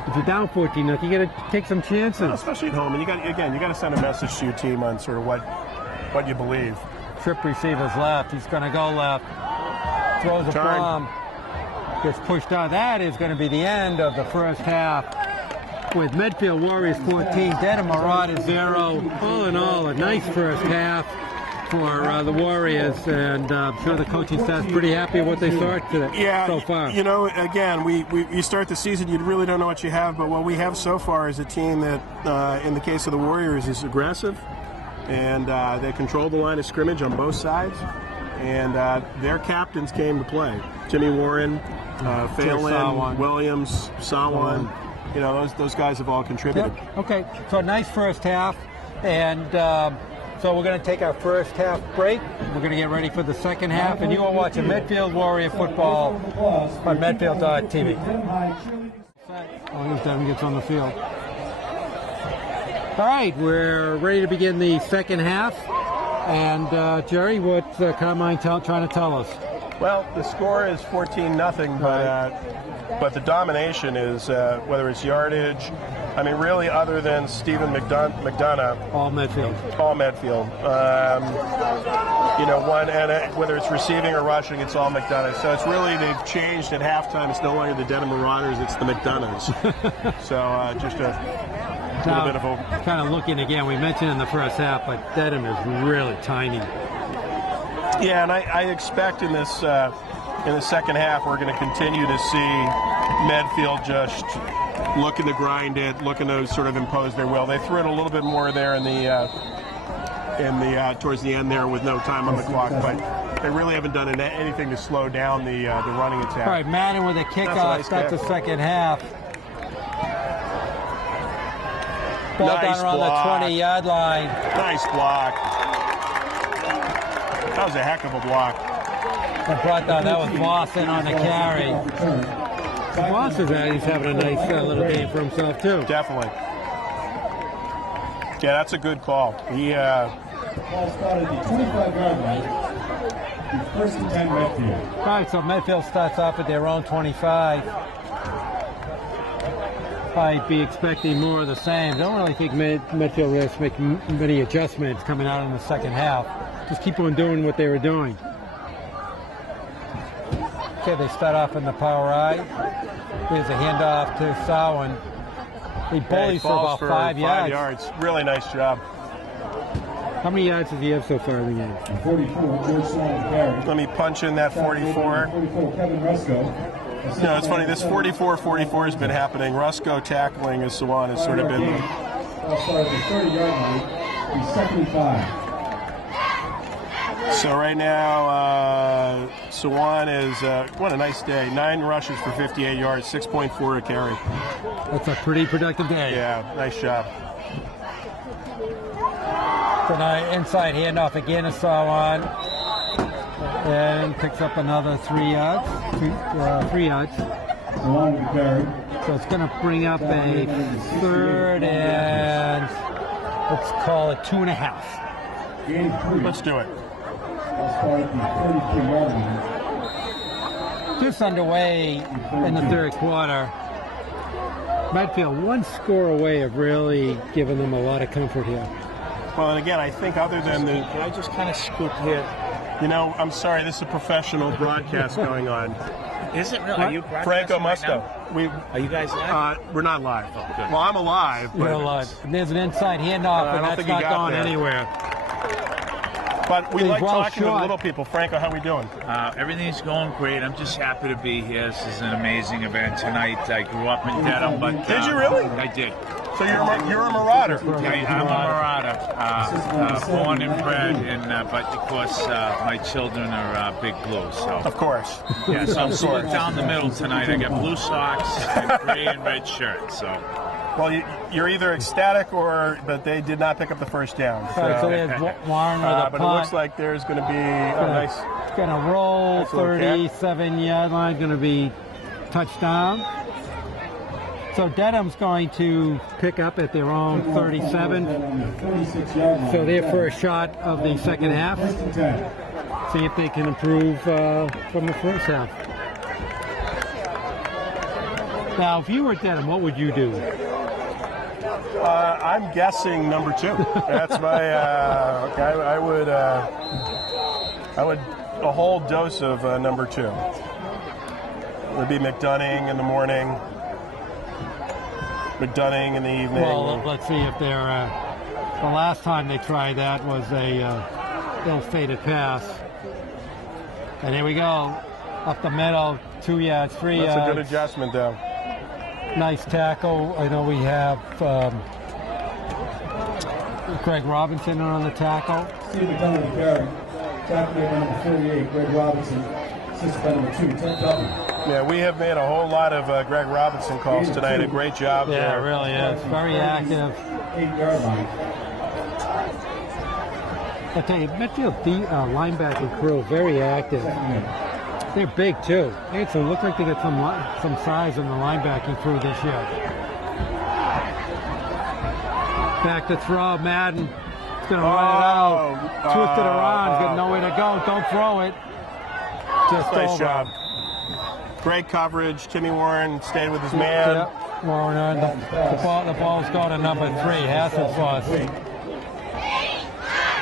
If you're down 14-0, you got to take some chances. Well, especially at home, and you got to send a message to your team on sort of what you believe. Trip receiver's left. He's going to go left. Throws a bomb. Gets pushed out. That is going to be the end of the first half. With Medfield Warriors 14, Dedham Marauders 0. All in all, a nice first half for the Warriors, and I'm sure the coaching staff's pretty happy with what they saw so far. Again, you start the season, you really don't know what you have, but what we have so far is a team that, in the case of the Warriors, is aggressive, and they control the line of scrimmage on both sides, and their captains came to play. Jimmy Warren, Phelan, Williams, Sawan. Those guys have all contributed. Yep. Okay, so a nice first half, and so we're going to take our first half break. We're going to get ready for the second half, and you are watching Medfield Warrior football on Medfield.tv. As long as Dedham gets on the field. All right, we're ready to begin the second half. And Jerry, what's Carmine trying to tell us? Well, the score is 14-0, but the domination is, whether it's yardage, I mean, really, other than Stephen McDonough. All Medfield. All Medfield. Whether it's receiving or rushing, it's all McDonough. So it's really, they've changed at halftime. It's no longer the Dedham Marauders, it's the McDonoughs. So just a little bit of a... Kind of looking again, we mentioned in the first half, but Dedham is really tiny. Yeah, and I expect in the second half, we're going to continue to see Medfield just looking to grind it, looking to sort of impose their will. They threw it a little bit more there towards the end there with no time on the clock, but they really haven't done anything to slow down the running attack. All right, Madden with a kickoff starts the second half. Ball down around the 20-yard line. Nice block. That was a heck of a block. That was Boston on the carry. Boston's he's having a nice little game for himself, too. Definitely. Yeah, that's a good call. Ball started at the 25-yard line. First and 10 Medfield. All right, so Medfield starts off at their own 25. I'd be expecting more of the same. Don't really think Medfield will make many adjustments coming out in the second half. Just keep on doing what they were doing. Okay, they start off in the power I. There's a handoff to Sawan. He bullies for about 5 yards. Really nice job. How many yards does he have so far in the game? 44, George Sawan carry. Let me punch in that 44. 44, Kevin Rusco. No, it's funny. This 44-44 has been happening. Rusco tackling as Sawan has sort of been. Started at the 30-yard line. He's second and 5. So right now, Sawan is, what a nice day. 9 rushes for 58 yards, 6.4 a carry. That's a pretty productive day. Yeah, nice job. So now inside handoff again to Sawan. And picks up another 3 yards. 3 yards. So it's going to bring up a third and let's call it 2.5. Let's do it. Just underway in the third quarter. Medfield one score away of really giving them a lot of comfort here. Well, and again, I think other than the, Can I just kind of scoot here? you know, I'm sorry, this is a professional broadcast going on. Is it really? Are you Franco broadcasting right Musto. now? Are you guys live? We're not live. Oh, good. Well, I'm alive. You're But, alive. There's an inside handoff, I and don't that's think he not got going there. anywhere. but we He's like well talking to shot. little people. Franco, how we doing? Everything's going great. I'm just happy to be here. This is an amazing event tonight. I grew up in Dedham, but Did you really? I did. So you're a marauder. I'm a marauder, born and bred, and but of course my children are big Blues. So Of course. yeah, so I'm split down the middle tonight. I got blue socks and gray and red shirt. So Well, you're either ecstatic but they did not pick up the first down. All right, so there's Warren with a but it punt. looks like there's going to be a nice. Going to roll, Nice little catch. 37-yard line, going to be touchdown. So Dedham's going to pick up at their own 37. 36-yard line. So their first shot of the second half. First and 10. See if they can improve from the first half. Now, if you were Dedham, what would you do? I'm guessing number 2. That's my. I would a whole dose of number 2. It would be McDunning in the morning, McDunning in the evening. Well, let's see if they're. The last time they tried that was a ill-fated pass. And here we go, up the middle, 2 yards, 3 yards. That's a good adjustment, though. Nice tackle. I know we have Greg Robinson on the tackle. Steve McDonough to carry. Tackle number 38, Greg Robinson. Assistant by number 2, Ted Duffy. Yeah, we have made a whole lot of Greg Robinson calls tonight. A great job Yeah, there. it really is. Very active. 8-yard line. I tell you, Medfield linebacker crew, very active. They're big too. It looks like they got some size in the linebacking crew this year. Back to throw, Madden. He's going to run it out. Twist it around. He's got nowhere to go. Don't throw it. Just Nice over. job. Great coverage. Timmy Warren stayed with his man. Yep. Warren earned the ball's going to number 3. Hasselfoss.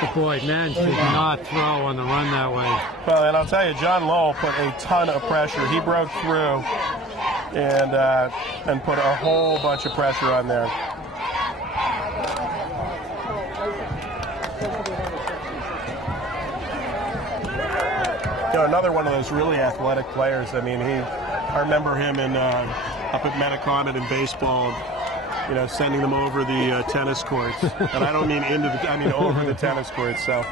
But boy, man should not throw on the run that way. Well, and I'll tell you, John Lowell put a ton of pressure. He broke through and put a whole bunch of pressure on there. You know, another one of those really athletic players. I mean, I remember him up at Metacomet in baseball. You know, sending them over the tennis courts, and I don't mean I mean over the tennis courts. So, All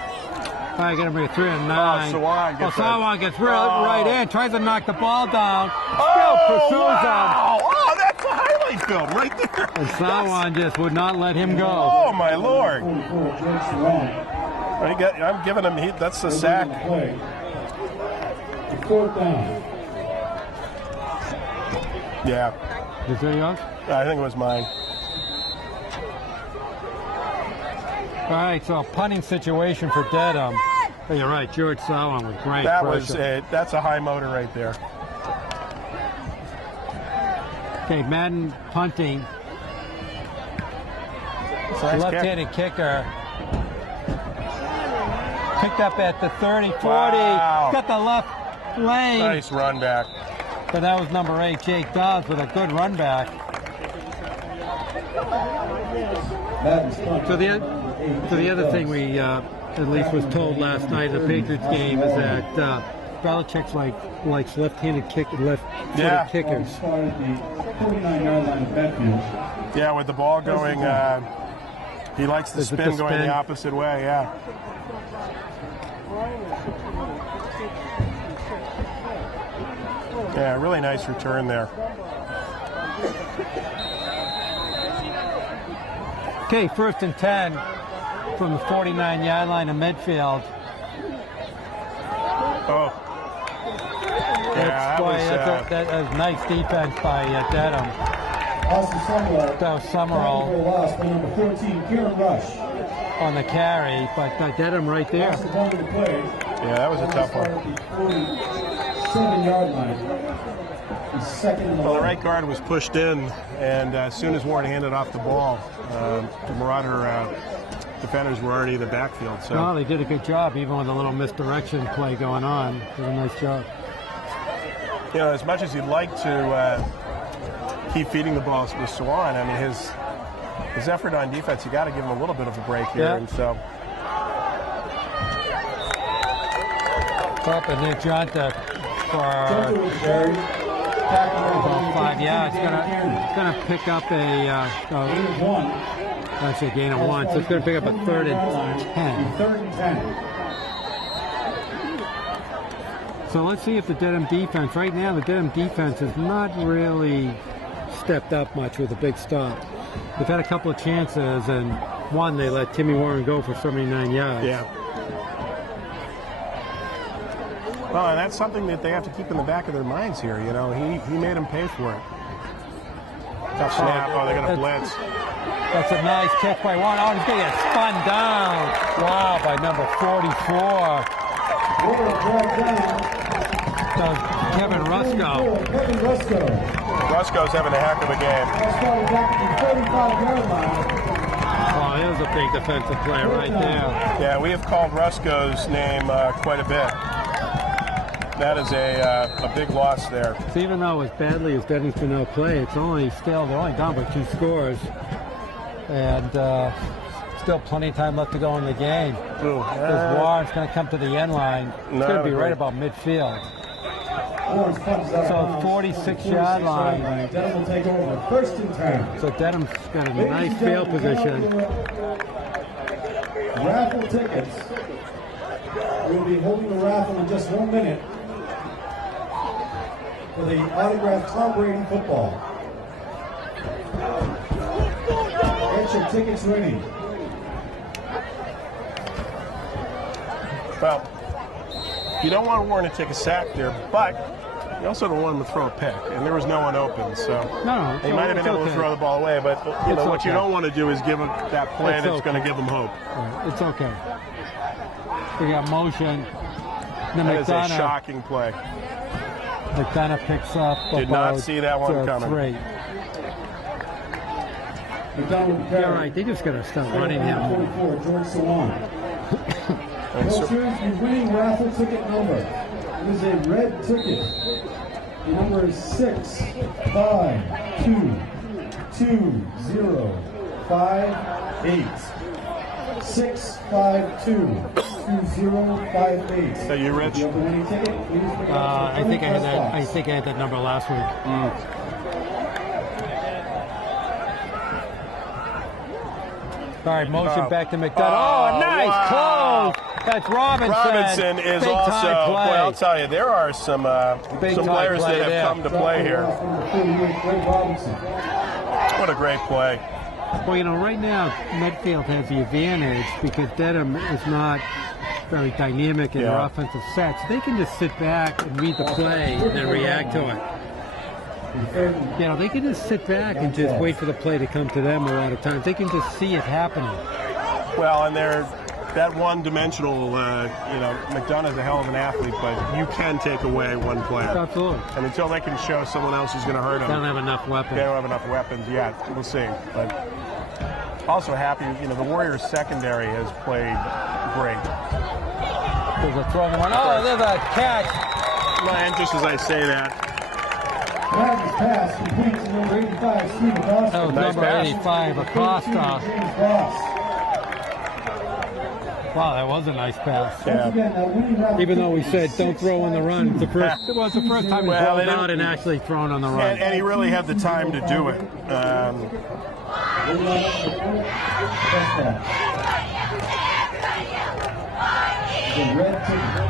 right, going to be 3 and 9. Sawan gets right in, tries to knock the ball down. Still pursues wow. Oh, that's a highlight film right there. him. And Sawan just would not let him go. Oh my Lord! 44, George Sawan. I'm giving him. That's a sack. Play. 4th down. Yeah, Is that yours? I think it was mine. All right, so a punting situation for Dedham. Oh, you're right, George Sawan with great pressure. That's a high motor right there. Okay, Madden punting. Nice Left-handed kicker. Picked up at the 30, 40. Wow. Got the left lane. Nice run back. But that was number 8, Jake Dobbs, with a good run back. So the other thing we at least was told last night at the Patriots game is that Belichick's likes left-handed kickers. Started the 49-yard line of Medfield. Yeah, with the ball going, he likes the spin going the opposite way. Yeah. Yeah, really nice return there. Okay, 1st and 10 from the 49-yard line of Medfield. Oh. Yeah, that was nice defense by Dedham. Austin Summerall. That was Summerall Lost by number 13, Kieran Rush. on the carry, but Dedham right there. Austin wanted to play. Yeah, that was a tough one. Started the 47-yard line. He's second in the Well, the line. right guard was pushed in, and as soon as Warren handed off the ball, the Marauder defenders were already in the backfield. So Well, they did a good job, even with a little misdirection play going on. Did a nice job. you know, as much as you'd like to keep feeding the balls with Swan, I mean, his effort on defense, you got to give him a little bit of a break here, Yeah. and so. Up and then Jonta for about 5 yards. Gonna pick up a actually a gain of 1, so it's gonna pick up a 3rd and 10. 3rd and 10. So let's see if the Dedham defense, right now the Dedham defense has not really stepped up much with a big stop. They've had a couple of chances, and one they let Timmy Warren go for 79 yards. Yeah. Well, and that's something that they have to keep in the back of their minds here. You know, he made them pay for it. Tough snap. Oh, they're going to blitz. That's a nice catch by Warren. Oh, he's going to get spun down. Wow, by number 44. So Kevin Rusko. Kevin Rusko. Rusko's having a heck of a game. Back to the 35-yard line. Oh, there's a big defensive play right there. Yeah, we have called Rusko's name quite a bit. That is a big loss there. So even though as badly as Dedham's been outplayed, it's only still, they're only down by 2 scores. And still plenty of time left to go in the game. Because Warren's going to come to the end line. It's going to be right about midfield. So 46-yard line. Dedham will take over. 1st and 10. So Dedham's got a nice field position. Raffle tickets. We'll be holding the raffle in just 1 minute for the autographed Tom Brady football. Get your tickets ready. Well, you don't want Warren to take a sack there, but you also don't want him to throw a pick, and there was no one open, so No, he might have been able to throw the ball away, but you know what you don't want to do is give him that play that's going to give him hope. It's okay. We got motion. Then That is a shocking play. McDonough picks up. Did not see that one coming. 3. You're right. They just got to start running him. 44, George Sawan. Well, your winning raffle ticket number. It is a red ticket. The number is 6522058. 6522058. So you, Rich? You have the winning ticket. Please pick up I think I had that. I think I had that number last week. All right, motion back to McDonough. Oh, nice wow. close. That's Robinson. Robinson is Big also. time play. Boy, I'll tell you, there are some players play that have there. come to play here. What a great play. Well, you know, right now Medfield has the advantage because Dedham is not very dynamic in their offensive sets. They can just sit back and read the play and then react to it. You know, they can just sit back and just wait for the play to come to them a lot of times. They can just see it happening. Well, and they're that one-dimensional, you know, McDonough's a hell of an athlete, but you can take away one player. Absolutely. And until they can show someone else who's going to hurt them, They don't have enough weapons. they don't have enough weapons yet. We'll see. But also happy, you know, the Warriors secondary has played great. There's a throw in the one. Oh, there's a catch. And just as I say that, Madden's pass complete to number 85, Steve Acosta. That was Nice number pass. 85, Acosta. James Ross. Wow, that was a nice pass. yeah. Again, winning raffle Even though we ticket said don't throw on the run, it's the first time he's Well, rolled they out didn't- and actually thrown on the run. And he really had the time to do it. The red ticket.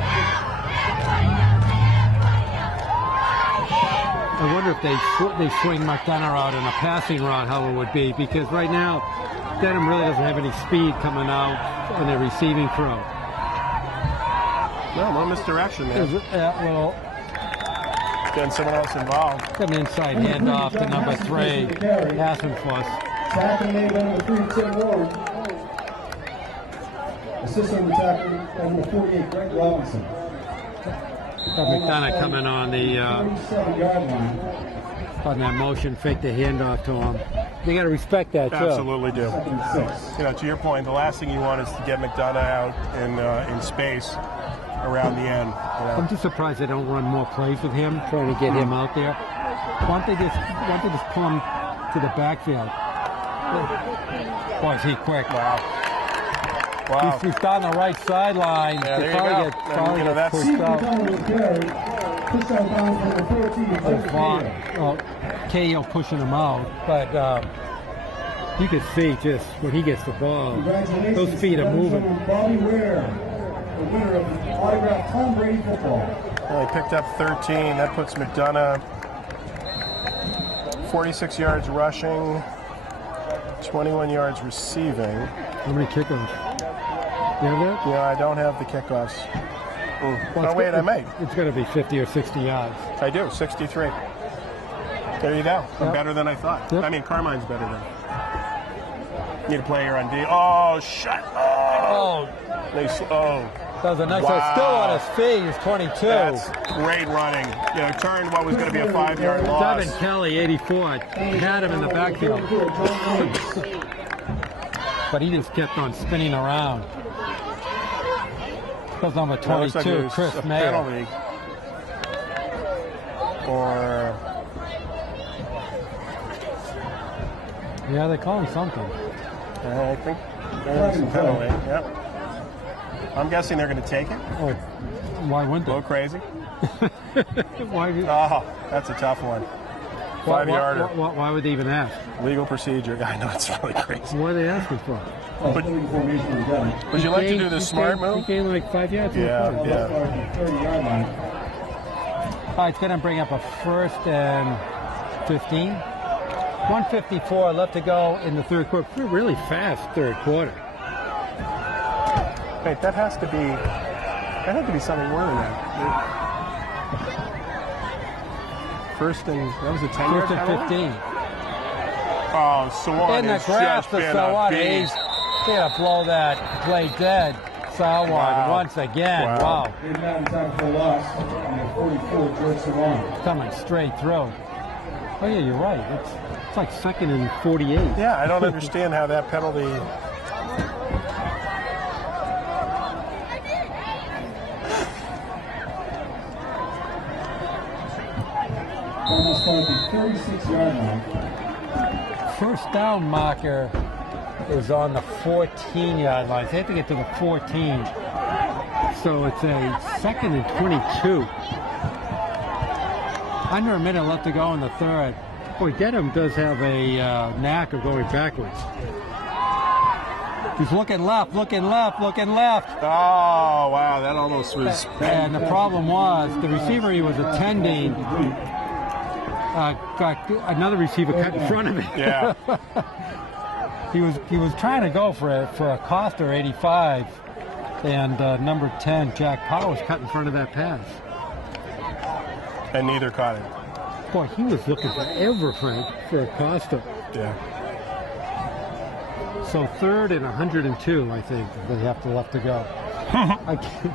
I wonder if they swing McDonough out in a passing run, how it would be, because right now Dedham really doesn't have any speed coming out on their receiving throw. No misdirection there. Well, Getting someone else involved. an inside handoff to number 3, Hassenfuss. Tackle made by number 3, Tim Ward. Assist on the tackle by number 48, Greg Robinson. McDonough coming on the 37-yard line. on that motion, fake the handoff to him. They got to respect that too. Absolutely do. Second and 6. You know, to your point, the last thing you want is to get McDonough out in space around the end. You know? I'm just surprised they don't run more plays with him, trying to get him out there. Why don't they just pull him to the backfield? Boy, is he quick. Wow. He's on the right sideline. Yeah, there you Probably go. probably You know, get that's- pushed out. Push out bounds number 13. Oh, fine. Well, KO pushing him out, but you can see just when he gets the ball, those feet are moving. Bobby Ware, the winner of the autographed Tom Brady football. Well, he picked up 13. That puts McDonough 46 yards rushing, 21 yards receiving. How many kickoffs? You have that? Yeah, I don't have the kickoffs. Well, Oh, wait, I might. It's going to be 50 or 60 yards. I do, 63. There you go. Yep. Better than I thought. Yep. I mean, Carmine's better than. Need a player on D. Oh, shut up. That was a nice Wow. Still on his feet. He's 22. That's great running. You know, turned what was going to be a 5-yard loss. Devin Kelly, 84, had him in the backfield. But he just kept on spinning around. Because number Well, it looks like 22, there's Chris a Mayer. penalty. Or Yeah, they call him something. I think there's a penalty. Yep. I'm guessing they're going to take it. Oh, why wouldn't A little they? crazy. Why, Oh, that's a tough one. why, 5-yarder. why would they even ask? Legal procedure. I know it's really crazy. What are they asking for? Would you like to do the smart move? He gained like 5 yards. Yeah, yeah. 30-yard line. All right, it's going to bring up a 1st and 15. 1:54 left to go in the third quarter. Really fast third quarter. Wait, that has to be something more than that. First and that was a 10-yard 1st and 15. Oh, Swan In the has grasp just of been a Sawad. He's beast. going to blow that play dead. Sawad Wow. once again. Wow. Wow. They're not in time for a loss. And the 44, George Sawan. Coming straight through. Oh, yeah, you're right. It's like 2nd and 48. Yeah, I don't understand how that penalty. Almost started the 36-yard line. First down marker is on the 14-yard line. They have to get to the 14. So it's a 2nd and 22. Under a minute left to go in the third. Boy, Dedham does have a knack of going backwards. He's looking left, looking left, looking left. Oh, wow, that almost was. And the problem was the receiver he was attending got another receiver cut in front of him. Yeah. He was trying to go for a Costa 85, and number 10 Jack Powers cut in front of that pass. And neither caught it. Boy, he was looking forever for a Costa. Yeah. So 3rd and 102, I think they have to left to go. I can't.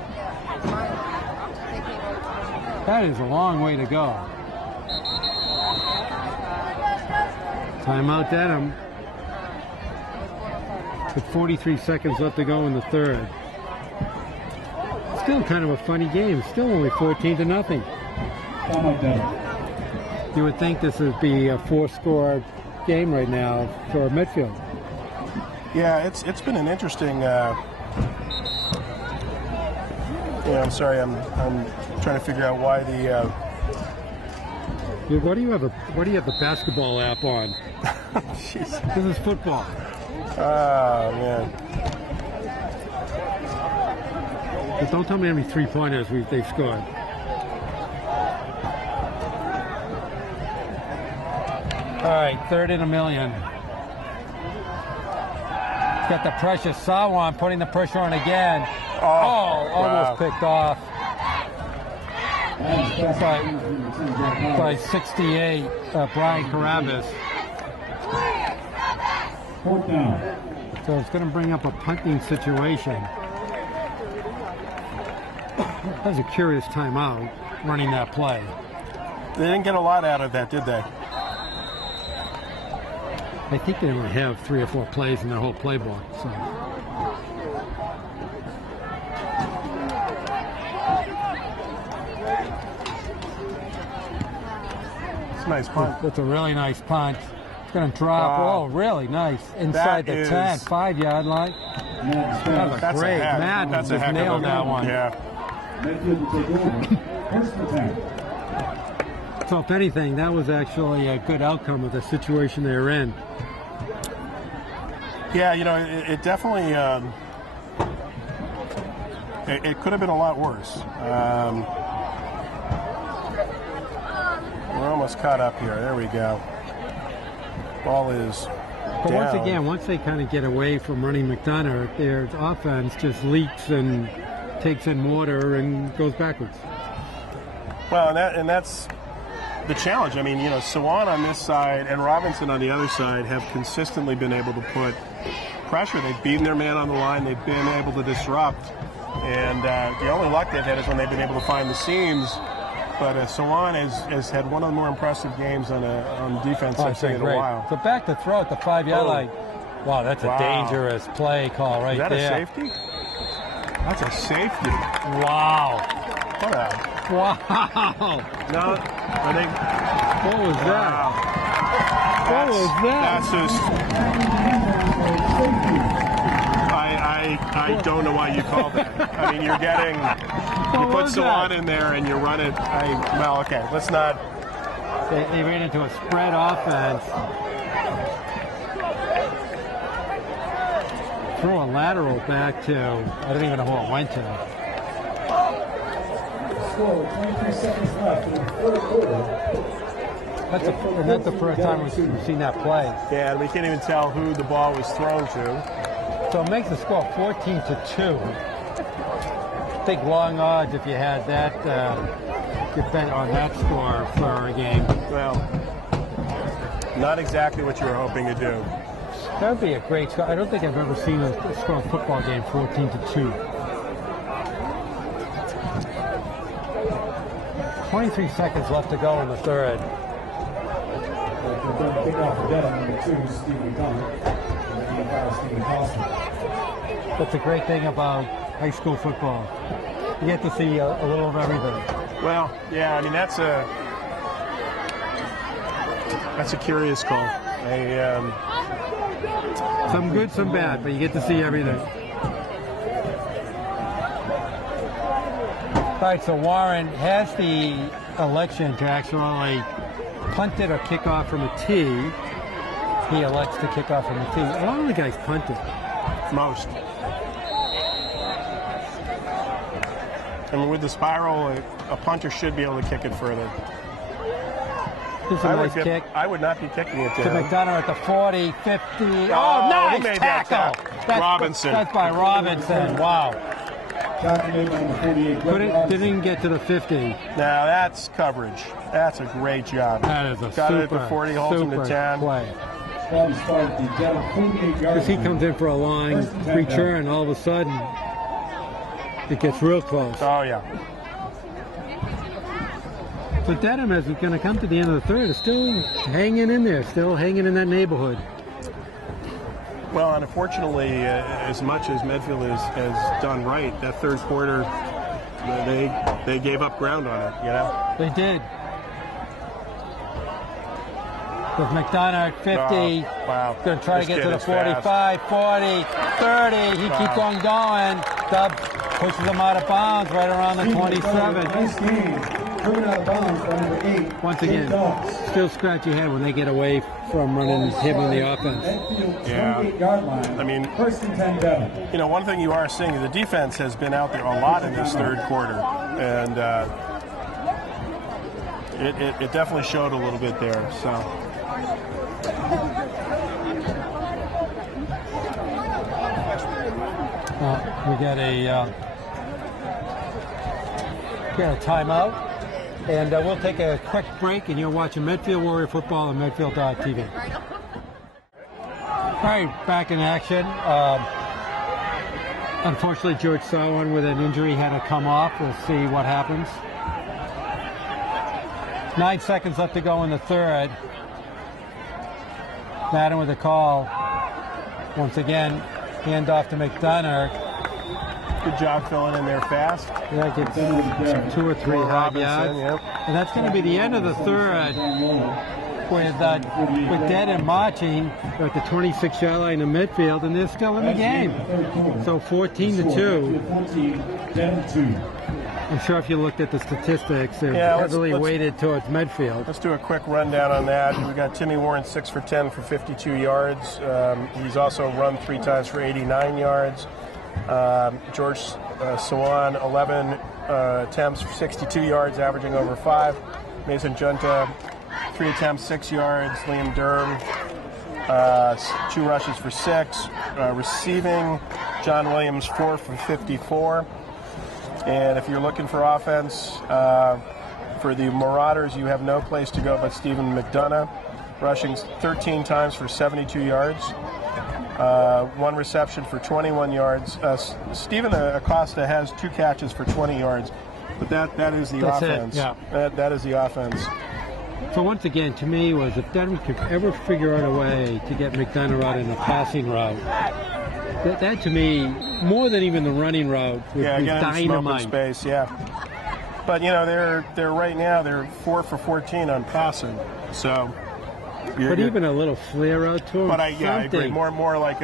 That is a long way to go. Timeout Dedham. With 43 seconds left to go in the third. Still kind of a funny game. Still only 14-0. Timeout Dedham. You would think this would be a 4-score game right now for Medfield. Yeah, it's been an interesting. I'm sorry. I'm trying to figure out why the. What do you have the basketball app on? Jeez. This is football. Oh man. But don't tell me how many 3-pointers they've scored. All right, 3rd and 1 million. Got the pressure. Sawan putting the pressure on again. Almost picked off by 68. Brian Carabas. 4th down. So it's going to bring up a punting situation. That was a curious timeout running that play. They didn't get a lot out of that, did they? I think they only have 3 or 4 plays in their whole playbook. So. It's a nice punt. That's a really nice punt. It's going to drop. Wow. Oh, really nice. Inside That the is- 10, 5-yard line. That was great. Matt That's a just heck of nailed a that one. Yeah. Medfield will take over. First and 10. So if anything, that was actually a good outcome of the situation they were in. Yeah, you know, it definitely, it could have been a lot worse. We're almost caught up here. There we go. Ball is But down. once again, once they kind of get away from running McDonough, their offense just leaks and takes in water and goes backwards. Well, and that's the challenge. I mean, you know, Sawan on this side and Robinson on the other side have consistently been able to put pressure. They've beaten their man on the line. They've been able to disrupt. And the only luck they've had is when they've been able to find the seams. But Sawan has had one of the more impressive games on defense I've seen in a while. So back to throw at the 5-yard line. Wow, that's a dangerous play call right Is that there. a safety? That's a safety. Wow. What a... Wow. No, I think... What was that? Wow. What was that? That's just... I don't know why you called that. I mean, you're getting... You put Sawan in there and you run it. Well, okay, let's not... They ran into a spread offense. Throw a lateral back to... I don't even know who it went to. Score 23 seconds left in the third quarter. That's the first time we've seen that play. Yeah, we can't even tell who the ball was thrown to. So it makes the score 14-2. Think long odds if you had that bet on that score for a game. Well, not exactly what you were hoping to do. That would be a great score. I don't think I've ever seen a score of a football game 14-2. 23 seconds left to go in the third. Pick off for Dedham, number 2, Stephen Connor. That's the great thing about high school football. You get to see a little of everything. Well, yeah, I mean that's a curious call. Some good, some bad, but you get to see everything. All right, so Warren has the election to actually punt it or kick off from a tee. He elects to kick off from a tee. A lot of the guys punt it. Most. I mean, with the spiral, a punter should be able to kick it further. This is a nice kick. I would not be kicking it To to him. McDonough at the 40, 50. Oh, Nice who made that tackle. Robinson. That's by Robinson. Wow. Tackle made by number 48. Didn't even get to the 50. Now that's coverage. That's a great job. That is a Got it at the 40, holds him to 10. play. Ball started the Dedham 48-yard Because he line. comes in for a line return, all of a sudden it gets real close. Oh, yeah. But Dedham, as it's going to come to the end of the third, is still hanging in there, still hanging in that neighborhood. Well, and unfortunately, as much as Medfield has done right, that third quarter, they gave up ground on it, you know? They did. With McDonough at 50, Oh, wow. going to try to This get to kid the is fast. 45, 40, 30. He keeps on going. Stubbs pushes him out of bounds right around the 27. Nice game. Driven out of bounds by number 8. Once again, still scratch your head when they get away from running him on the offense. Medfield Yeah. 28-yard line. I mean- First and 10, Dedham. You know, one thing you are seeing, the defense has been out there a lot in this third quarter. And it definitely showed a little bit there, so... We got a timeout, and we'll take a quick break, and you're watching Medfield Warrior football on Medfield.tv. All right, back in action. Unfortunately, George Sawan with an injury had to come off. We'll see what happens. 9 seconds left to go in the third. Madden with a call. Once again, hand off to McDonough. Good job filling in there fast. Yeah, gets 2 or 3 hard yards. Yep. And that's going to be the end of the third with Dedham marching at the 26-yard line of midfield, and they're still in the game. So 14-2. I'm sure if you looked at the statistics, they're heavily weighted towards Medfield. Let's do a quick rundown on that. We got Timmy Warren 6 for 10 for 52 yards. He's also run 3 times for 89 yards. George Swan 11 attempts for 62 yards, averaging over 5. Mason Junta 3 attempts, 6 yards. Liam Durham 2 rushes for 6. Receiving, John Williams 4 for 54. And if you're looking for offense, for the Marauders, you have no place to go but Stephen McDonough, rushing 13 times for 72 yards, 1 reception for 21 yards. Stephen Acosta has 2 catches for 20 yards, but that is the offense. That is the offense. So once again, to me, was if Dedham could ever figure out a way to get McDonough out in a passing route, that to me, more than even the running route, was dynamite. Space, but they're right now they're 4 for 14 on passing. So, even a little flare out to him. But I agree. More like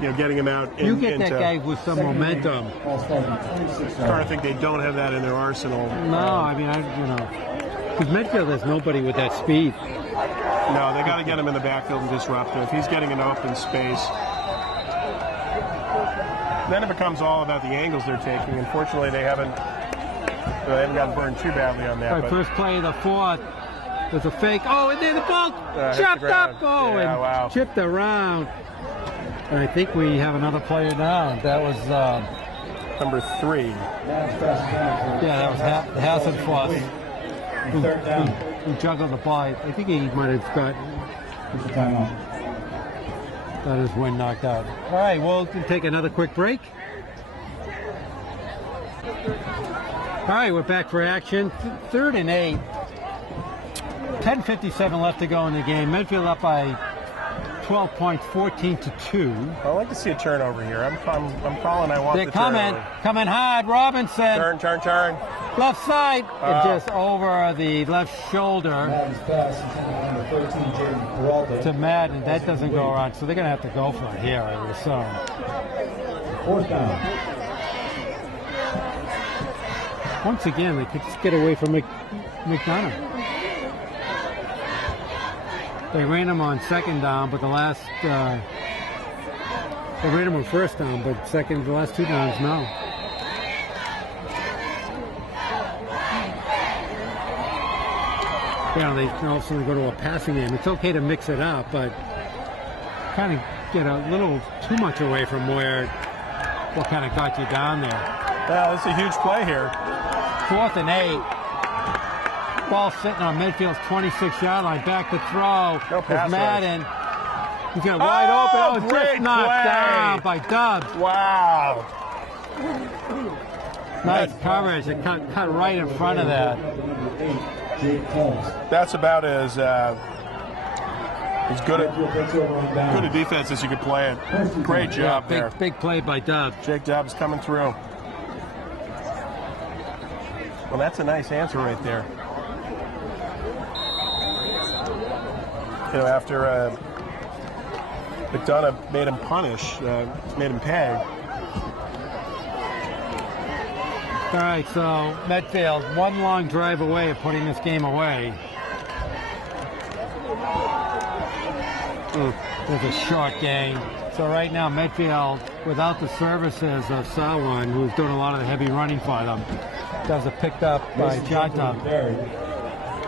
getting him out. You get that guy with some momentum. I think they don't have that in their arsenal. No, I mean, because Medfield has nobody with that speed. No, they got to get him in the backfield and disrupt him. If he's getting an open space. Then it becomes all about the angles they're taking. Unfortunately, they haven't gotten burned too badly on that. Right, first play of the fourth. There's a fake. Oh, and then the ball chopped up. Oh, chipped around. And I think we have another player down. That was number 3. Yeah, that was Hassenfuss, who juggled the ball. I think he might have got. That is when knocked out. All right, we'll take another quick break. All right, we're back for action. 3rd and 8. 10:57 left to go in the game. Medfield up by 12 points, 14-2. I'd like to see a turnover here. I'm calling. I want They're the coming hard. Robinson. Turn. Left side, and just over the left shoulder to Madden. That doesn't go around, so they're going to have to go for it here, I would assume. 4th down. Once again, they could just get away from McDonough. They ran him on 2nd down, but the last they ran him on 1st down, but the last 2 downs, no. They all of a sudden go to a passing game. It's okay to mix it up, but kind of get a little too much away from what kind of got you down there. Well, it's a huge play here. 4th and 8. Ball sitting on Medfield's 26-yard line. Back to throw. No pass Madden. He's got wide open. Oh, just knocked down by Dubs. Wow. Nice coverage. It cut right in front of that. That's about as good a defense as you could play it. Great job there. Big play by Dubs. Jake Dubs coming through. Well, that's a nice answer right there. After McDonough made him punish, made him pay. All right, so Medfield, 1 long drive away of putting this game away. There's a short game. So right now, Medfield, without the services of Sawan, who's doing a lot of the heavy running for them, does a picked up by Janta.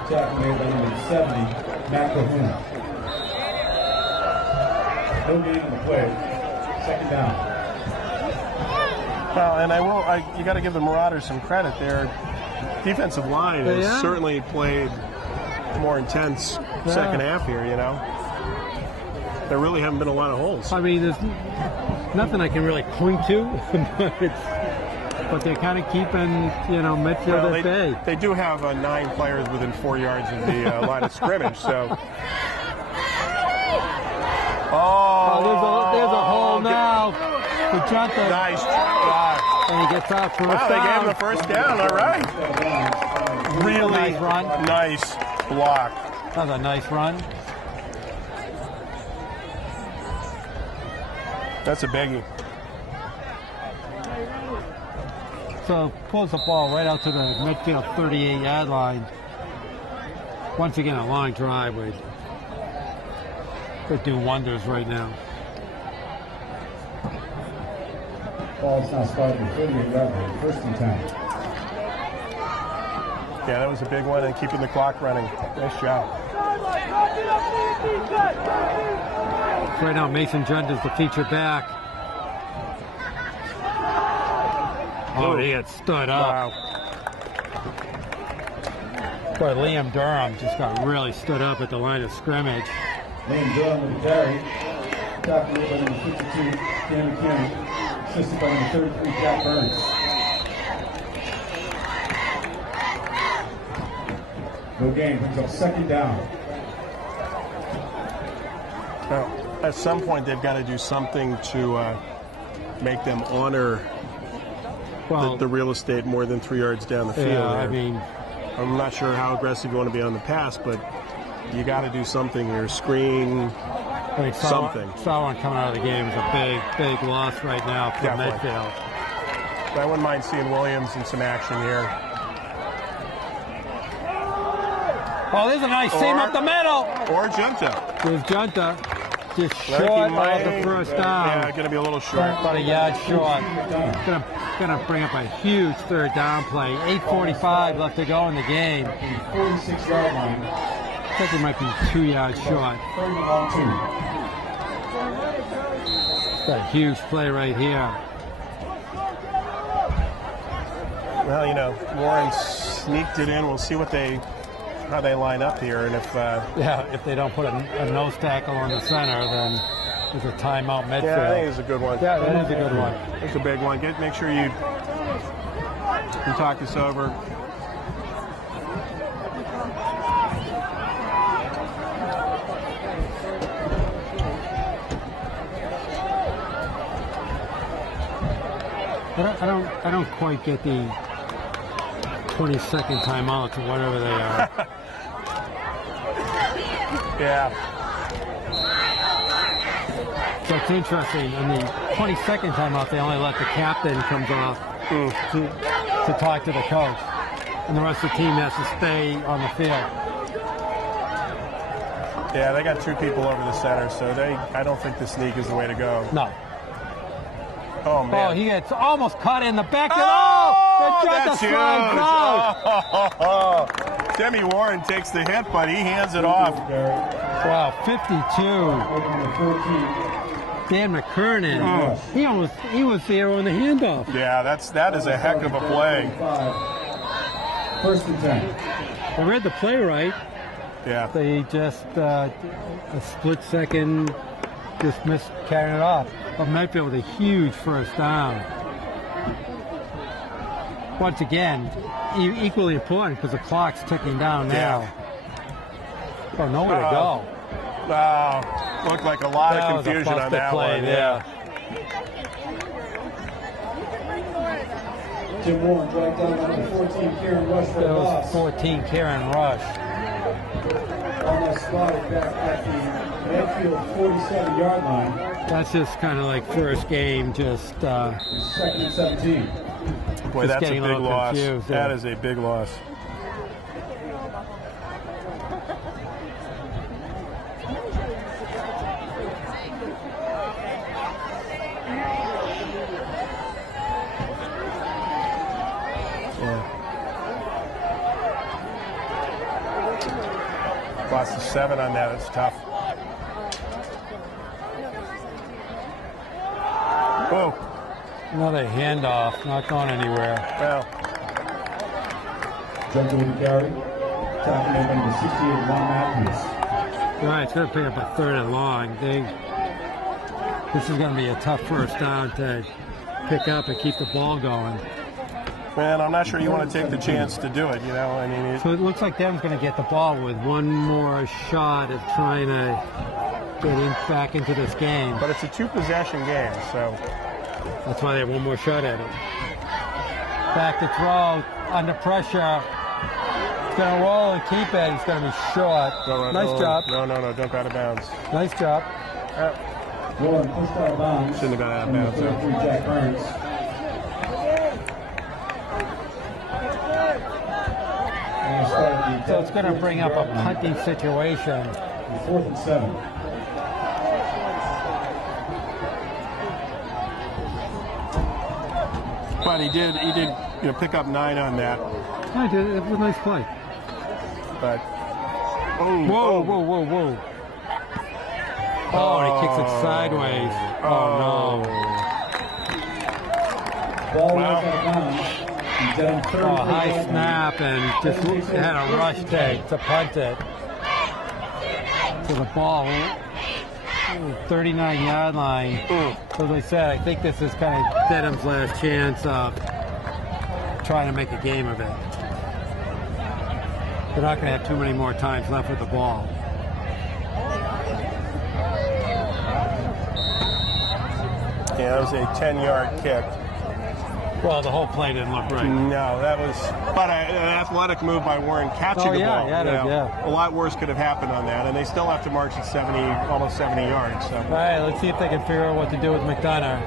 Tackle made by number 70, Matt Kahuna. No gain on the play. 2nd down. Well, and you got to give the Marauders some credit. Their defensive line has certainly played more intense second half here, There really haven't been a lot of holes. I mean, there's nothing I can really point to, but they're kind of keeping, Medfield at bay. They do have 9 players within 4 yards of the line of scrimmage, so. ball now for Junta. Nice block. And he gets out first Wow, they gave down. him the first down. All right. Really Nice run. nice block. That was a nice run. That's a biggie. So pulls the ball right out to the midfield 38-yard line. Once again, a long drive. Could do wonders right now. Ball's now spotted at 38-yard line, 1st and 10. Yeah, that was a big one, and keeping the clock running. Nice job. Right now, Mason Judd is the feature back. Oh, he had stood up. Wow. But Liam Durham just got really stood up at the line of scrimmage. Liam Durham with the carry. Tackled by number 52, Cam McKinney. Assisted by number 33, Jack Burns. No gain, brings up 2nd down. Well, at some point, they've got to do something to make them honor the real estate more than 3 yards down the field. Yeah, I there. mean, I'm not sure how aggressive you want to be on the pass, but you got to do something here. Screen, something. Sauron coming out of the game is a big loss right now for Definitely. Medfield. I wouldn't mind seeing Williams in some action here. Oh, there's a nice seam up the middle. Or Junta. There's Junta. Just short Larky of the first down. Yeah, going to be a little short. About a yard short. Gonna bring up a huge 3rd down play. 8:45 left to go in the game. 46-yard line. I think it might be 2 yards short. 3rd and long 2. It's a huge play right here. Well, you know, Warren sneaked it in. We'll see how they line up here, and if if they don't put a nose tackle on the center, then there's a timeout midfield. yeah, I think it's a good one. Yeah, that is a good one. It's a big one. Make sure you talk this over. I don't quite get the 20-second timeouts or whatever they are. Yeah. So it's interesting. In the 22nd timeout, they only let the captain comes off to talk to the coach, and the rest of the team has to stay on the field. Yeah, they got 2 people over the center, so I don't think the sneak is the way to go. No. Oh, man. Oh, he gets almost caught in the back. That's huge. Oh. Demi Warren takes the hit, but he hands it off. Wow, 52. Dan McKernan. He was there on the handoff. Yeah, that is a heck of a play. 1st and 10. I read the play right. Yeah. They just a split second just missed carrying it off. But Medfield with a huge 1st down. Once again, equally important because the clock's ticking down now. Yeah. Oh, nowhere to go. Wow. Looked like a lot of confusion was a on that play one. there. Tim Warren brought down number 14, Karen Rush for a That was loss. 14, Karen Rush. Almost spotted back at the Medfield 47-yard line. That's just kind of like first game, just 2nd and 17. Boy, Just that's a getting a big little loss. confused, yeah. That is a big loss. Lost to 7 on that. It's tough. Oh, another handoff, not going anywhere. well, Jumped with the carry. Tackling number 68, Ron Matthews. All right, it's going to pick up a 3rd and long. This is going to be a tough 1st down to pick up and keep the ball going. man, I'm not sure you want to take the chance to do it, you know. I mean, So it looks like Dedham's going to get the ball with one more shot of trying to get back into this game. But it's a 2-possession game, so That's why they have one more shot at it. Back to throw, under pressure. He's going to roll and keep it. He's going to be short. Nice job. No, don't go out of bounds. Nice job. Warren pushed out of bounds. Shouldn't have gone out of Number bounds. 33, Jack Burns. So it's going to bring up a punting situation. 4th and 7. But he did pick up 9 on that. I did. It was a nice play. But Whoa. Oh, and he kicks it sideways. Oh, no. Ball Wow. was out of bounds. Dedham third Oh, and high 8. snap and just had a rush take to punt it. To the ball, 39-yard line. So as I said, I think this is kind of Dedham's last chance of trying to make a game of it. They're not going to have too many more times left with the ball. yeah, that was a 10-yard kick. Well, the whole play didn't look right. No, that was but an athletic move by Warren catching the ball. Yeah. A lot worse could have happened on that, and they still have to march at 70, almost 70 yards. So. All right, let's see if they can figure out what to do with McDonough.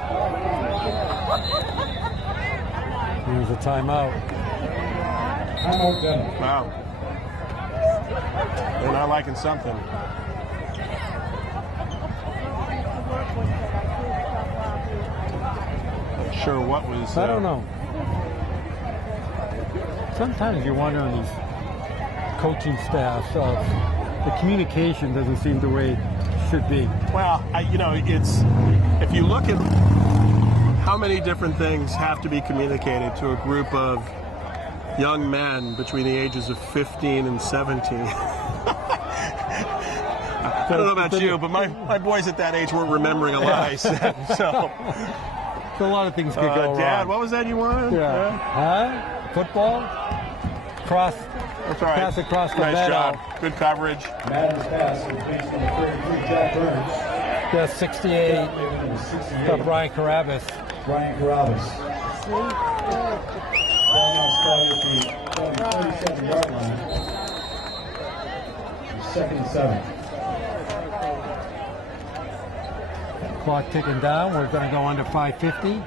Here's a timeout. Timeout Dedham. Wow. They're not liking something. Not sure what was. I don't know. Sometimes you wonder on these coaching staffs of the communication doesn't seem the way it should be. Well, it's if you look at how many different things have to be communicated to a group of young men between the ages of 15 and 17. I don't know about you, but my boys at that age weren't remembering a lot I said. So, A lot of things could go wrong. Dad, what was that you wanted? Yeah. Huh? Football? Cross. That's all right. Pass across the nice middle. job. Good coverage. Madden's pass is based on number 33, Jack Burns. Yeah, 68. Number 68, Got Brian Carabas. Brian Carabas. Ball now started at the 37-yard line. 2nd and 7. Clock ticking down. We're going to go under 5:50.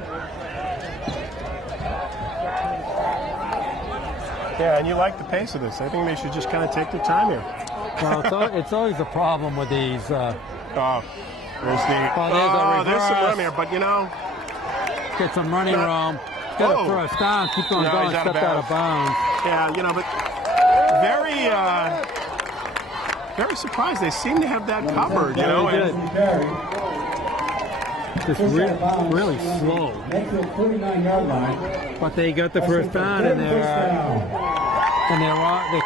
Yeah, and you like the pace of this. I think they should just kind of take their time here. Well, it's always a problem with these. There's the. There's some room here, but Get some running room. Got to first down. Keep on No, going. he's out of Stepped out of bounds. Yeah, but very surprised. They seem to have that covered, Just really slow. Medfield 49-yard line. But they got the first down, and they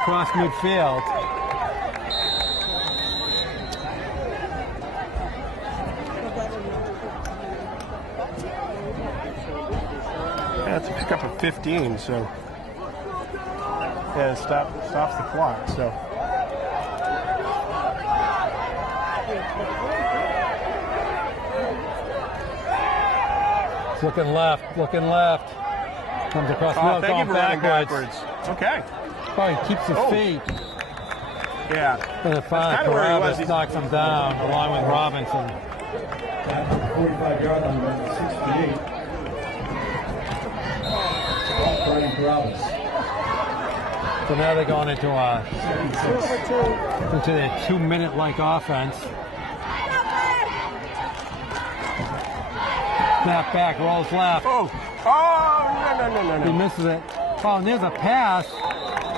crossed midfield. Yeah, it's a pickup of 15, so yeah, it stops the clock. So It's looking left. Comes across the middle, thank you going for running backwards. Okay. Oh, he keeps his feet. Yeah. And then finally, That's kinda where he was. Carabas knocks him down, along with Robinson. 45-yard line, number 68. Brian Carabas. So now they're going into their 2-minute-like offense. Snap back, rolls left. No. He misses it. Oh, and there's a pass.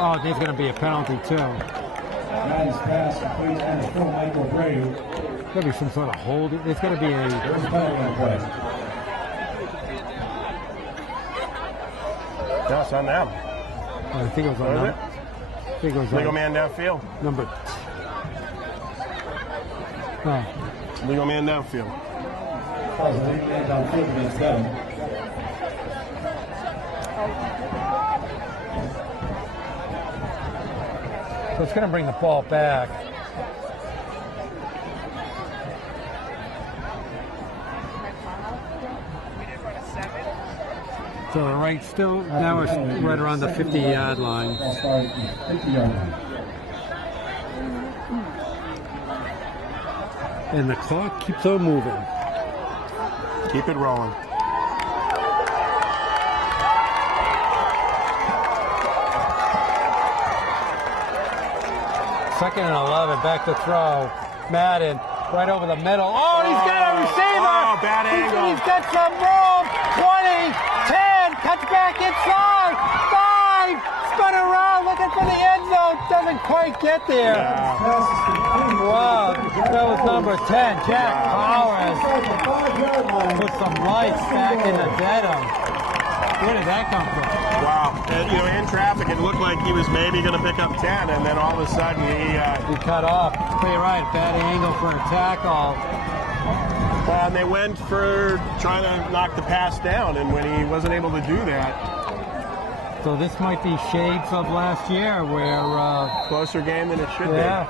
Oh, there's going to be a penalty, too. Madden's pass completes on the full Michael Brady. There's going to be some sort of hold. There's going to be There's a penalty on the play. No, it's on them. I think it was on Was number. it? I think it was Legal on man downfield. number. Oh, Legal man downfield. Calls a lead man downfield against Dedham. so it's going to bring the ball back. So right still, now we're right around the 50-yard line. Ball started at the 50-yard line. And the clock keeps on moving. Keep it rolling. Second and 11, back to throw. Madden, right over the middle. Oh, he's got a receiver! Oh, bad angle. He's got some room. 20, 10, cuts back inside. 5, spun around, looking for the end zone. Doesn't quite get there. Wow, that was number 10, Jack Powers. Put some lights back in the Dedham. Where did that come from? Wow. In traffic, it looked like he was maybe going to pick up 10, and then all of a sudden He cut off. You're right, bad angle for a tackle. and they went for trying to knock the pass down, and when he wasn't able to do that, So this might be shades of last year where, closer game than it should yeah.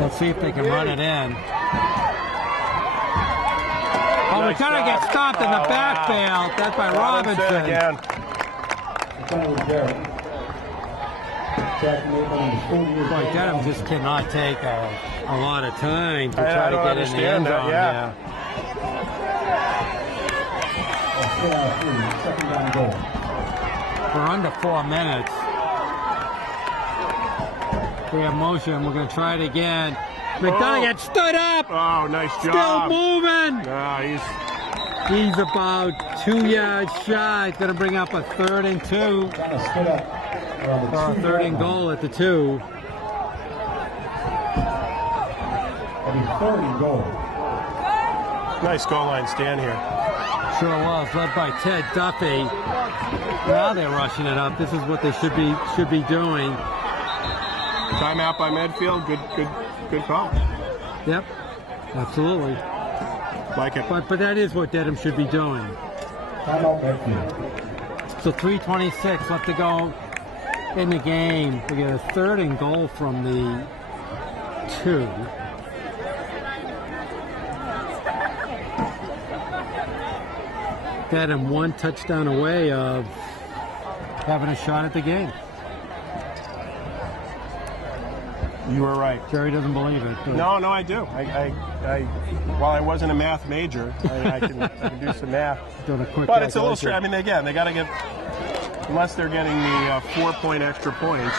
Let's see if they can run it in. Oh, we're Nice trying to get job. stopped in the Oh, backfield. wow. That's by be. Robinson. Again. Boy, Dedham just cannot take a lot of time to I try to don't get in the end understand that, zone. yeah. Second down goal. We're under 4 minutes. We have motion. We're going to try it again. McDonough gets stood up. Oh, nice Still job. moving. He's He's about 2 yards shy. He's going to bring up a 3rd and 2. Kind of stood up around the Or a 3rd and goal at the 2. That'll be 3rd and goal. nice goal line stand here. Sure was, led by Ted Duffy. Now they're rushing it up. This is what they should be doing. Timeout by Medfield. Good call. Yep, absolutely. Like it. But that is what Dedham should be doing. Timeout Medfield. So 3:26 left to go in the game. We get a 3rd and goal from the 2. Dedham 1 touchdown away of having a shot at the game. You were right. Jerry doesn't believe it. But No, I do. While I wasn't a math major, I can do some math. doing a quick But it's a little calculation. strange. I mean, again, they got to get, unless they're getting the 4-point extra points,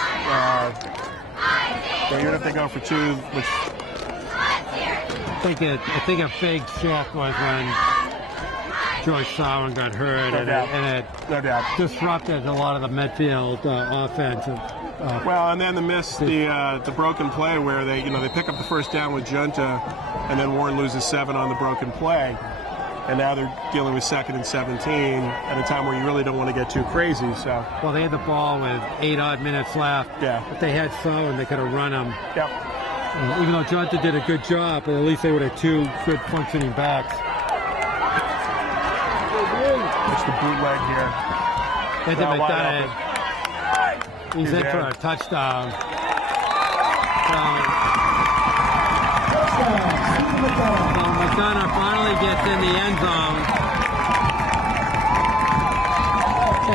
or even if they go for 2, which I think a big shift was when George Sauer got hurt, No doubt. and it no doubt. disrupted a lot of the Medfield offense. Well, and then the broken play where they pick up the first down with Junta, and then Warren loses 7 on the broken play, and now they're dealing with 2nd and 17 at a time where you really don't want to get too crazy. So Well, they had the ball with 8 odd minutes left. Yeah. If they had Sauer, they could have run him. yeah, Even though Junta did a good job, but at least they would have 2 good functioning backs. it's the bootleg here. They did Well, wide McDonough. He's in for there. a touchdown. McDonough finally gets in the end zone.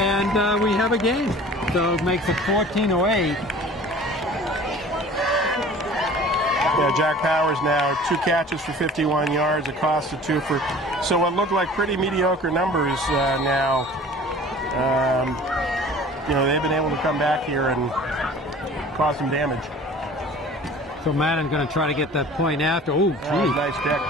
And we have a game. So it makes it 14-8. Yeah, Jack Powers now 2 catches for 51 yards, a cost of 2 for. So what looked like pretty mediocre numbers now. They've been able to come back here and cause some damage. So Madden's going to try to get that point after. Oh, gee. Nice kick.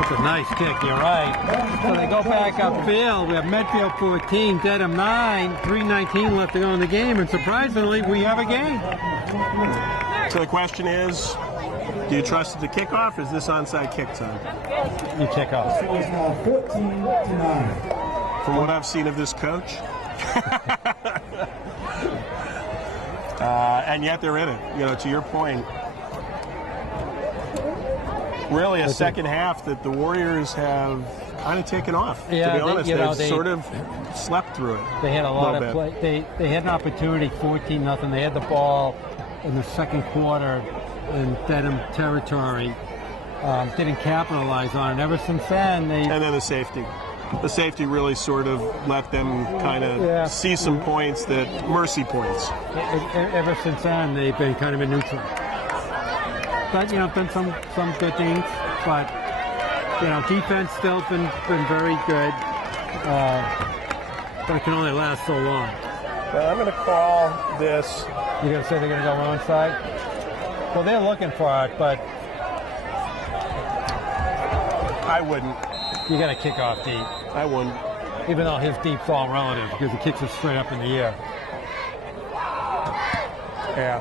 That's a nice kick, you're right. So they go back upfield. We have Medfield 14, Dedham 9, 3:19 left to go in the game, and surprisingly, we have a game. So the question is, do you trust it to kickoff? Is this onside kick time? You kick off. It is now 14-9. From what I've seen of this coach. And yet they're in it. To your point. Really a second half that the Warriors have kind of taken off, Yeah, to be honest. They've they sort of slept through it. They had a lot of little play. They had an opportunity, 14-0. They had the ball in the second quarter in Dedham territory, didn't capitalize on it. Ever since then, And then the safety. The safety really sort of let them kind of see some points mercy points. Ever since then, they've been kind of in neutral. But, been some good things. But, defense still been very good. But it can only last so long. Now I'm going to call this. You're going to say they're going to go wrong side? Well, they're looking for it, but I wouldn't. you got to kick off deep. I wouldn't. Even though his deep's all relative because he kicks it straight up in the air. Yeah.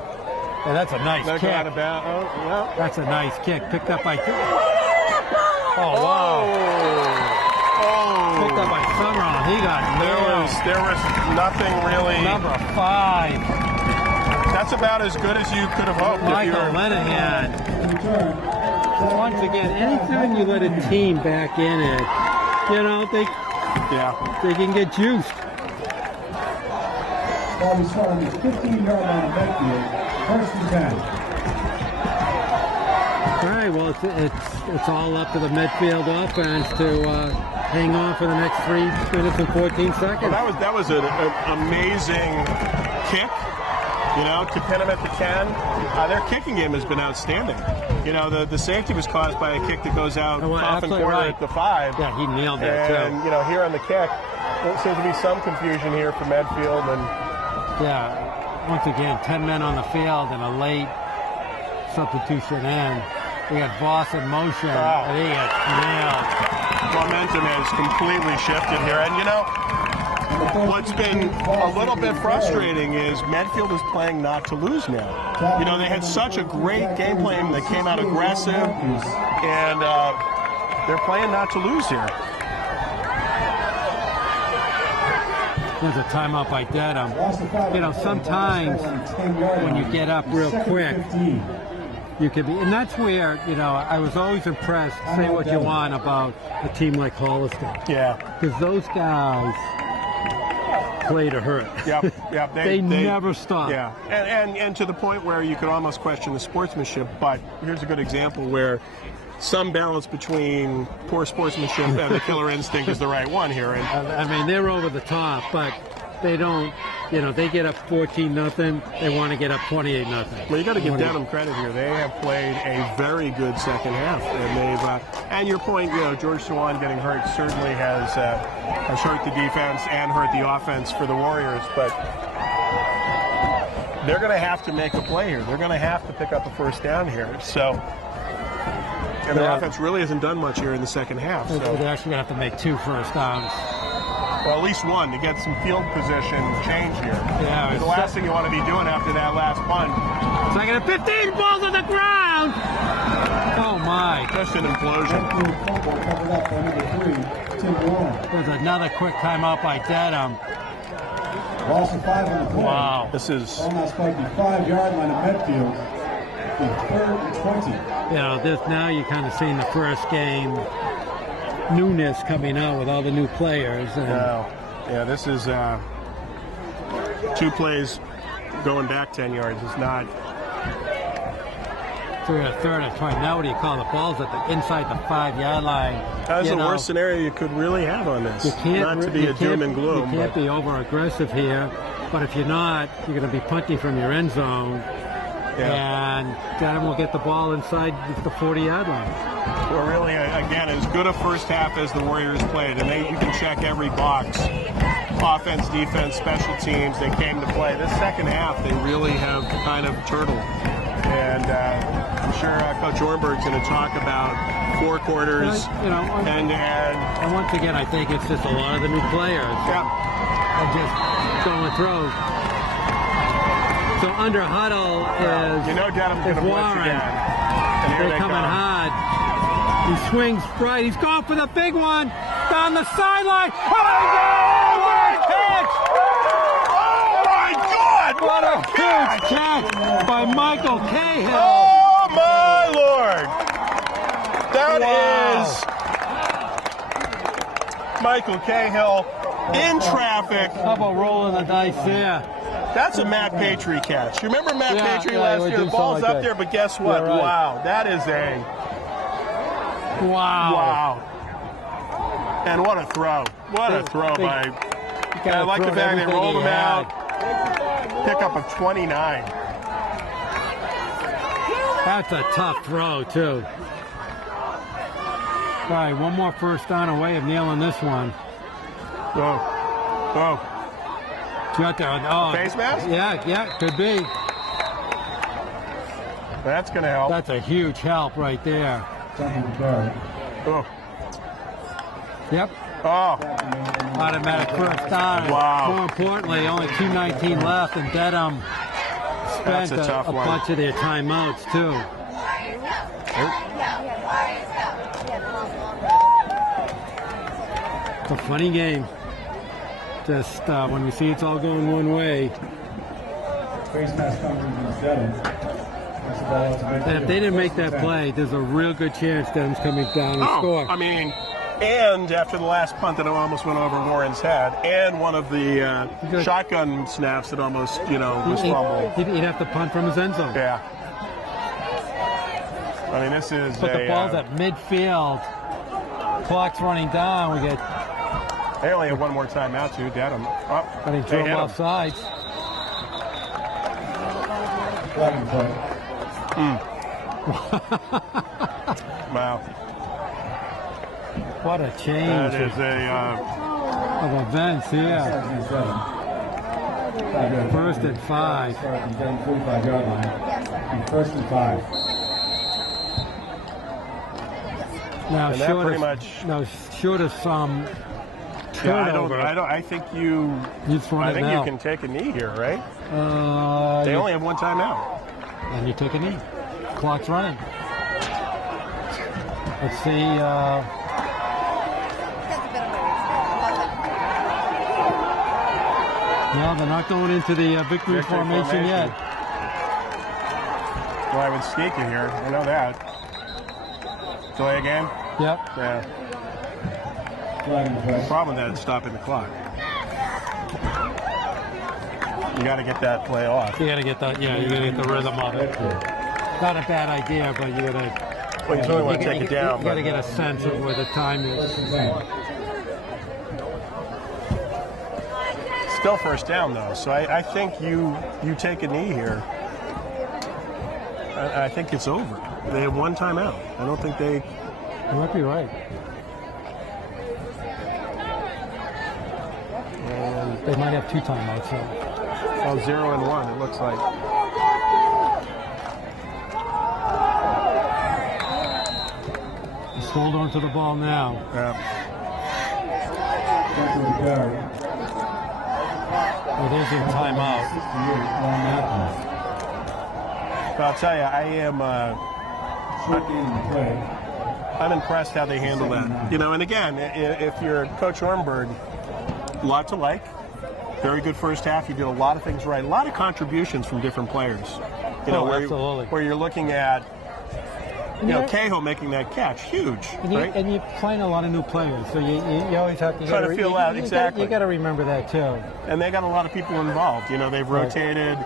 And that's a nice kick. Yeah. That's a nice kick. Picked up by... Oh, wow. Oh. Picked up by Summerall. He got nailed. There was nothing really. Number 5. That's about as good as you could have hoped. Michael Lenahan. Once again, anytime you let a team back in it, they can get juiced. Ball was started on the 15-yard line of Medfield. First and 10. All right, well, it's all up to the Medfield offense to hang on for the next 3 minutes and 14 seconds. Well, that was an amazing kick. To pin them at the 10. Their kicking game has been outstanding. The safety was caused by a kick that goes out coffin corner at the 5. Yeah, he nailed that too. And here on the kick, there seems to be some confusion here for Medfield. And once again, 10 men on the field and a late substitution in. We got Voss in motion, and he gets nailed. Momentum has completely shifted here, and what's been a little bit frustrating is Medfield is playing not to lose now. They had such a great game plan. They came out aggressive, and they're playing not to lose here. There's a timeout by Dedham. Sometimes when you get up real quick, you can be, and that's where, I was always impressed, say what you want about a team like Holliston. Yeah. Because those guys play to hurt. Yep. They never stop. Yeah, and to the point where you could almost question the sportsmanship. But here's a good example where some balance between poor sportsmanship and the killer instinct is the right one here. And they're over the top, but they don't. They get up 14-0. They want to get up 28-0. Well, you got to give Dedham credit here. They have played a very good second half, and they've. And your point, George Swan getting hurt certainly has hurt the defense and hurt the offense for the Warriors. But they're going to have to make a play here. They're going to have to pick up a first down here. So. And their offense really hasn't done much here in the second half. So. They're actually going to have to make 2 first downs. Well, at least one to get some field position change here. Yeah, the last thing you want to be doing after that last punt. Second and 15, balls on the ground. Oh my! Just an implosion. There's another quick timeout by Dedham. Loss of 5 on the play. Wow! This is. Ball now spiked the 5-yard line of Medfield. Third and 20. Now you're kind of seeing the first game newness coming out with all the new players. Yeah, this is 2 plays going back 10 yards. It's not. So we're at 3rd and 20. Now what do you call the balls inside the 5-yard line? That's the worst scenario you could really have on this. Not to be a doom and gloom. You can't be over-aggressive here, but if you're not, you're going to be punting from your end zone. Yeah. And Dedham will get the ball inside the 40-yard line. Well, really, again, as good a first half as the Warriors played, and you can check every box. Offense, defense, special teams, they came to play. This second half, they really have kind of turtled. And I'm sure Coach Ornberg's going to talk about 4 quarters, end-to-end. And once again, I think it's just a lot of the new players. Yeah. And just going through. So under huddle is Dedham's going to blitz again. And they're coming hard. He swings right. He's going for the big one. Down the sideline. Oh, what a catch! Oh, my God! What a huge catch by Michael Cahill. Oh, my Lord! That is Michael Cahill in traffic. How about rolling the dice there? That's a Matt Patry catch. You remember Matt Patry last year? The ball's up there, but guess what? Right. Wow, that is Wow. Wow. And what a throw. What a throw by... I like the fact they rolled him out. Pickup of 29. That's a tough throw, too. All right, one more first down away of nailing this one. Whoa. Whoa. Got there. Oh, Face mask? Yeah, could be. That's going to help. That's a huge help right there. Oh. Yep. Oh. Automatic first down. Wow. More importantly, only 2:19 left, and Dedham spent That's a bunch of their timeouts, too. It's a funny game. Just when we see it's all going one way. Face mask comes against Dedham. And if they didn't make that play, there's a real good chance Dedham's coming down and score. I mean, and after the last punt that almost went over Warren's head, and one of the shotgun snaps that almost, was fumbled. He'd have to punt from his end zone. Yeah. I mean, this is But the ball's at midfield. Clock's running down. We get... They only have one more timeout too, Dedham. Oh, I think throw him off sides. Wow. What a change That is of events here. First and 5. 45-yard line. First and 5. Now, short of some turnover. I think you can take a knee here, right? They only have one timeout. And you take a knee. Clock's running. Let's see. No, they're not going into the victory formation yet. Well, I would sneak it here. I know that. Delay again? Yep. Yeah. The problem with that is stopping the clock. You got to get that play off. You got to get that. Yeah, you got to get the rhythm of it. Not a bad idea, but you got to. Well, you really want to take it down. You got to get a sense of where the time is. Still first down though, so I think you take a knee here. I think it's over. They have one timeout. I don't think they. You might be right. They might have two timeouts. Oh, 0 and 1. It looks like. Just hold on to the ball now. Yeah. It is in timeout. But I'll tell you, I'm impressed how they handle that. And again, if you're Coach Ornberg, a lot to like. Very good first half. You did a lot of things right. A lot of contributions from different players. Absolutely. Where you're looking at, Cahill making that catch, huge. Right? And you're playing a lot of new players, so you always have to try to feel out exactly. You got to remember that too. And they got a lot of people involved. They've rotated.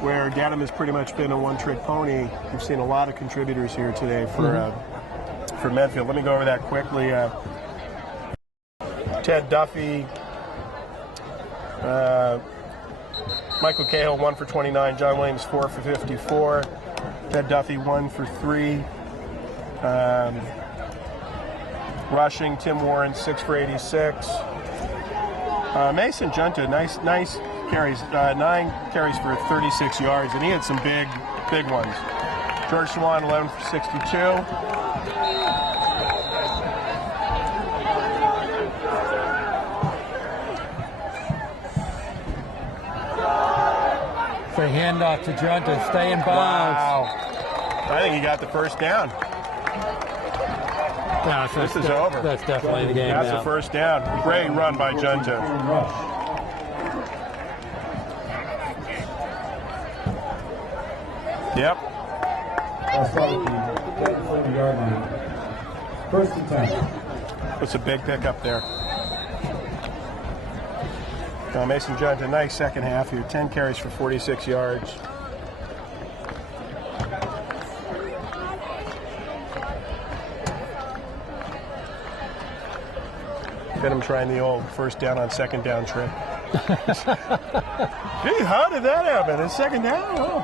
Where Dedham has pretty much been a one-trick pony. We've seen a lot of contributors here today for Medfield. Let me go over that quickly. Ted Duffy, Michael Cahill 1 for 29, John Williams 4 for 54, Ted Duffy 1 for 3, rushing Tim Warren 6 for 86, Mason Junta nice carries, 9 carries for 36 yards, and he had some big ones. George Swan 11 for 62. For a handoff to Junta, stay in bounds. Wow. I think he got the first down. Yeah, this is over. That's definitely the game. That's the first down. Great run by Junta. Yep. First and 10. That's a big pickup there. Mason Junta, nice second half here. 10 carries for 46 yards. Dedham trying the old first down on second down trick. Gee, how did that happen? It's second down? Oh.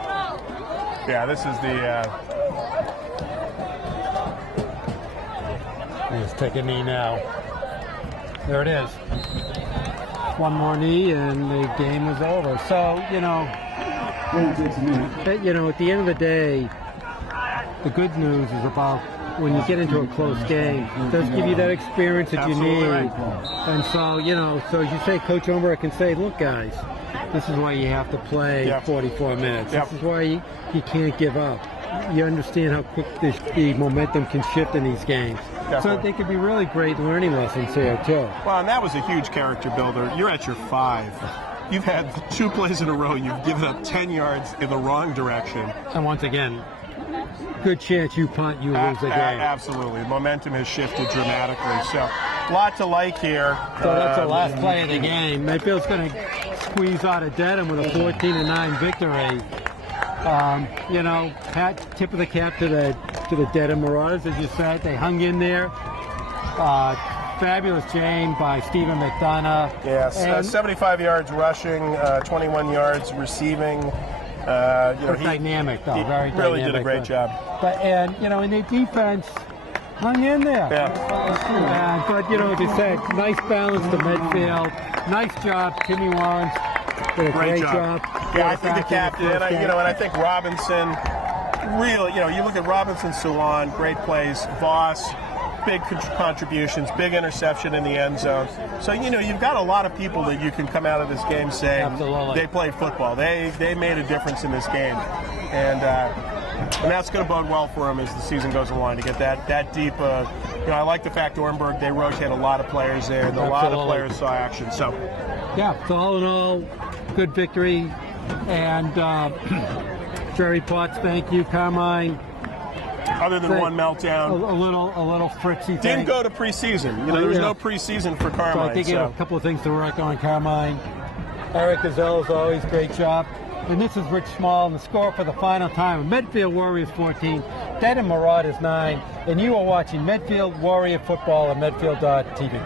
Yeah, this is the... Let's take a knee now. There it is. One more knee and the game is over. So, at the end of the day, the good news is about when you get into a close game, it does give you that experience that you need. And so, so as you say, Coach Umber can say, look, guys, this is why you have to play 44 minutes. This is why you can't give up. You understand how quick the momentum can shift in these games. Definitely. So they could be really great learning lessons here, too. Well, and that was a huge character builder. You're at your 5. You've had 2 plays in a row. You've given up 10 yards in the wrong direction. And once again, good chance you punt, you lose the game. Absolutely. Momentum has shifted dramatically. So, a lot to like here. So that's the last play of the game. Medfield's going to squeeze out of Dedham with a 14-9 victory. Tip of the cap to the Dedham Marauders, as you said. They hung in there. Fabulous game by Stephen McDonough. Yes, 75 yards rushing, 21 yards receiving. Dynamic, though. Very dynamic. Really did a great job. And their defense hung in there. Yeah. But, as you said, nice balance to Medfield. Nice job, Timmy Warrens. Did a great job. Yeah, I think the captain, and I think Robinson, really, you look at Robinson, Suwan, great plays, Voss, big contributions, big interception in the end zone. So, you've got a lot of people that you can come out of this game saying they played football. They made a difference in this game. And that's going to bode well for them as the season goes along to get that deep. I like the fact Orenburg, they rotate a lot of players there, and a lot of players saw action. So, yeah, so all in all, good victory. And Jerry Potts, thank you. Carmine. Other than one meltdown, a little fritzy thing. Didn't go to preseason. There was no preseason for Carmine. So I think you have a couple of things to work on, Carmine. Eric Gazelle, as always, great job. And this is Rich Small, and the score for the final time: Medfield Warriors 14, Dedham Marauders 9. And you are watching Medfield Warrior Football on Medfield.tv.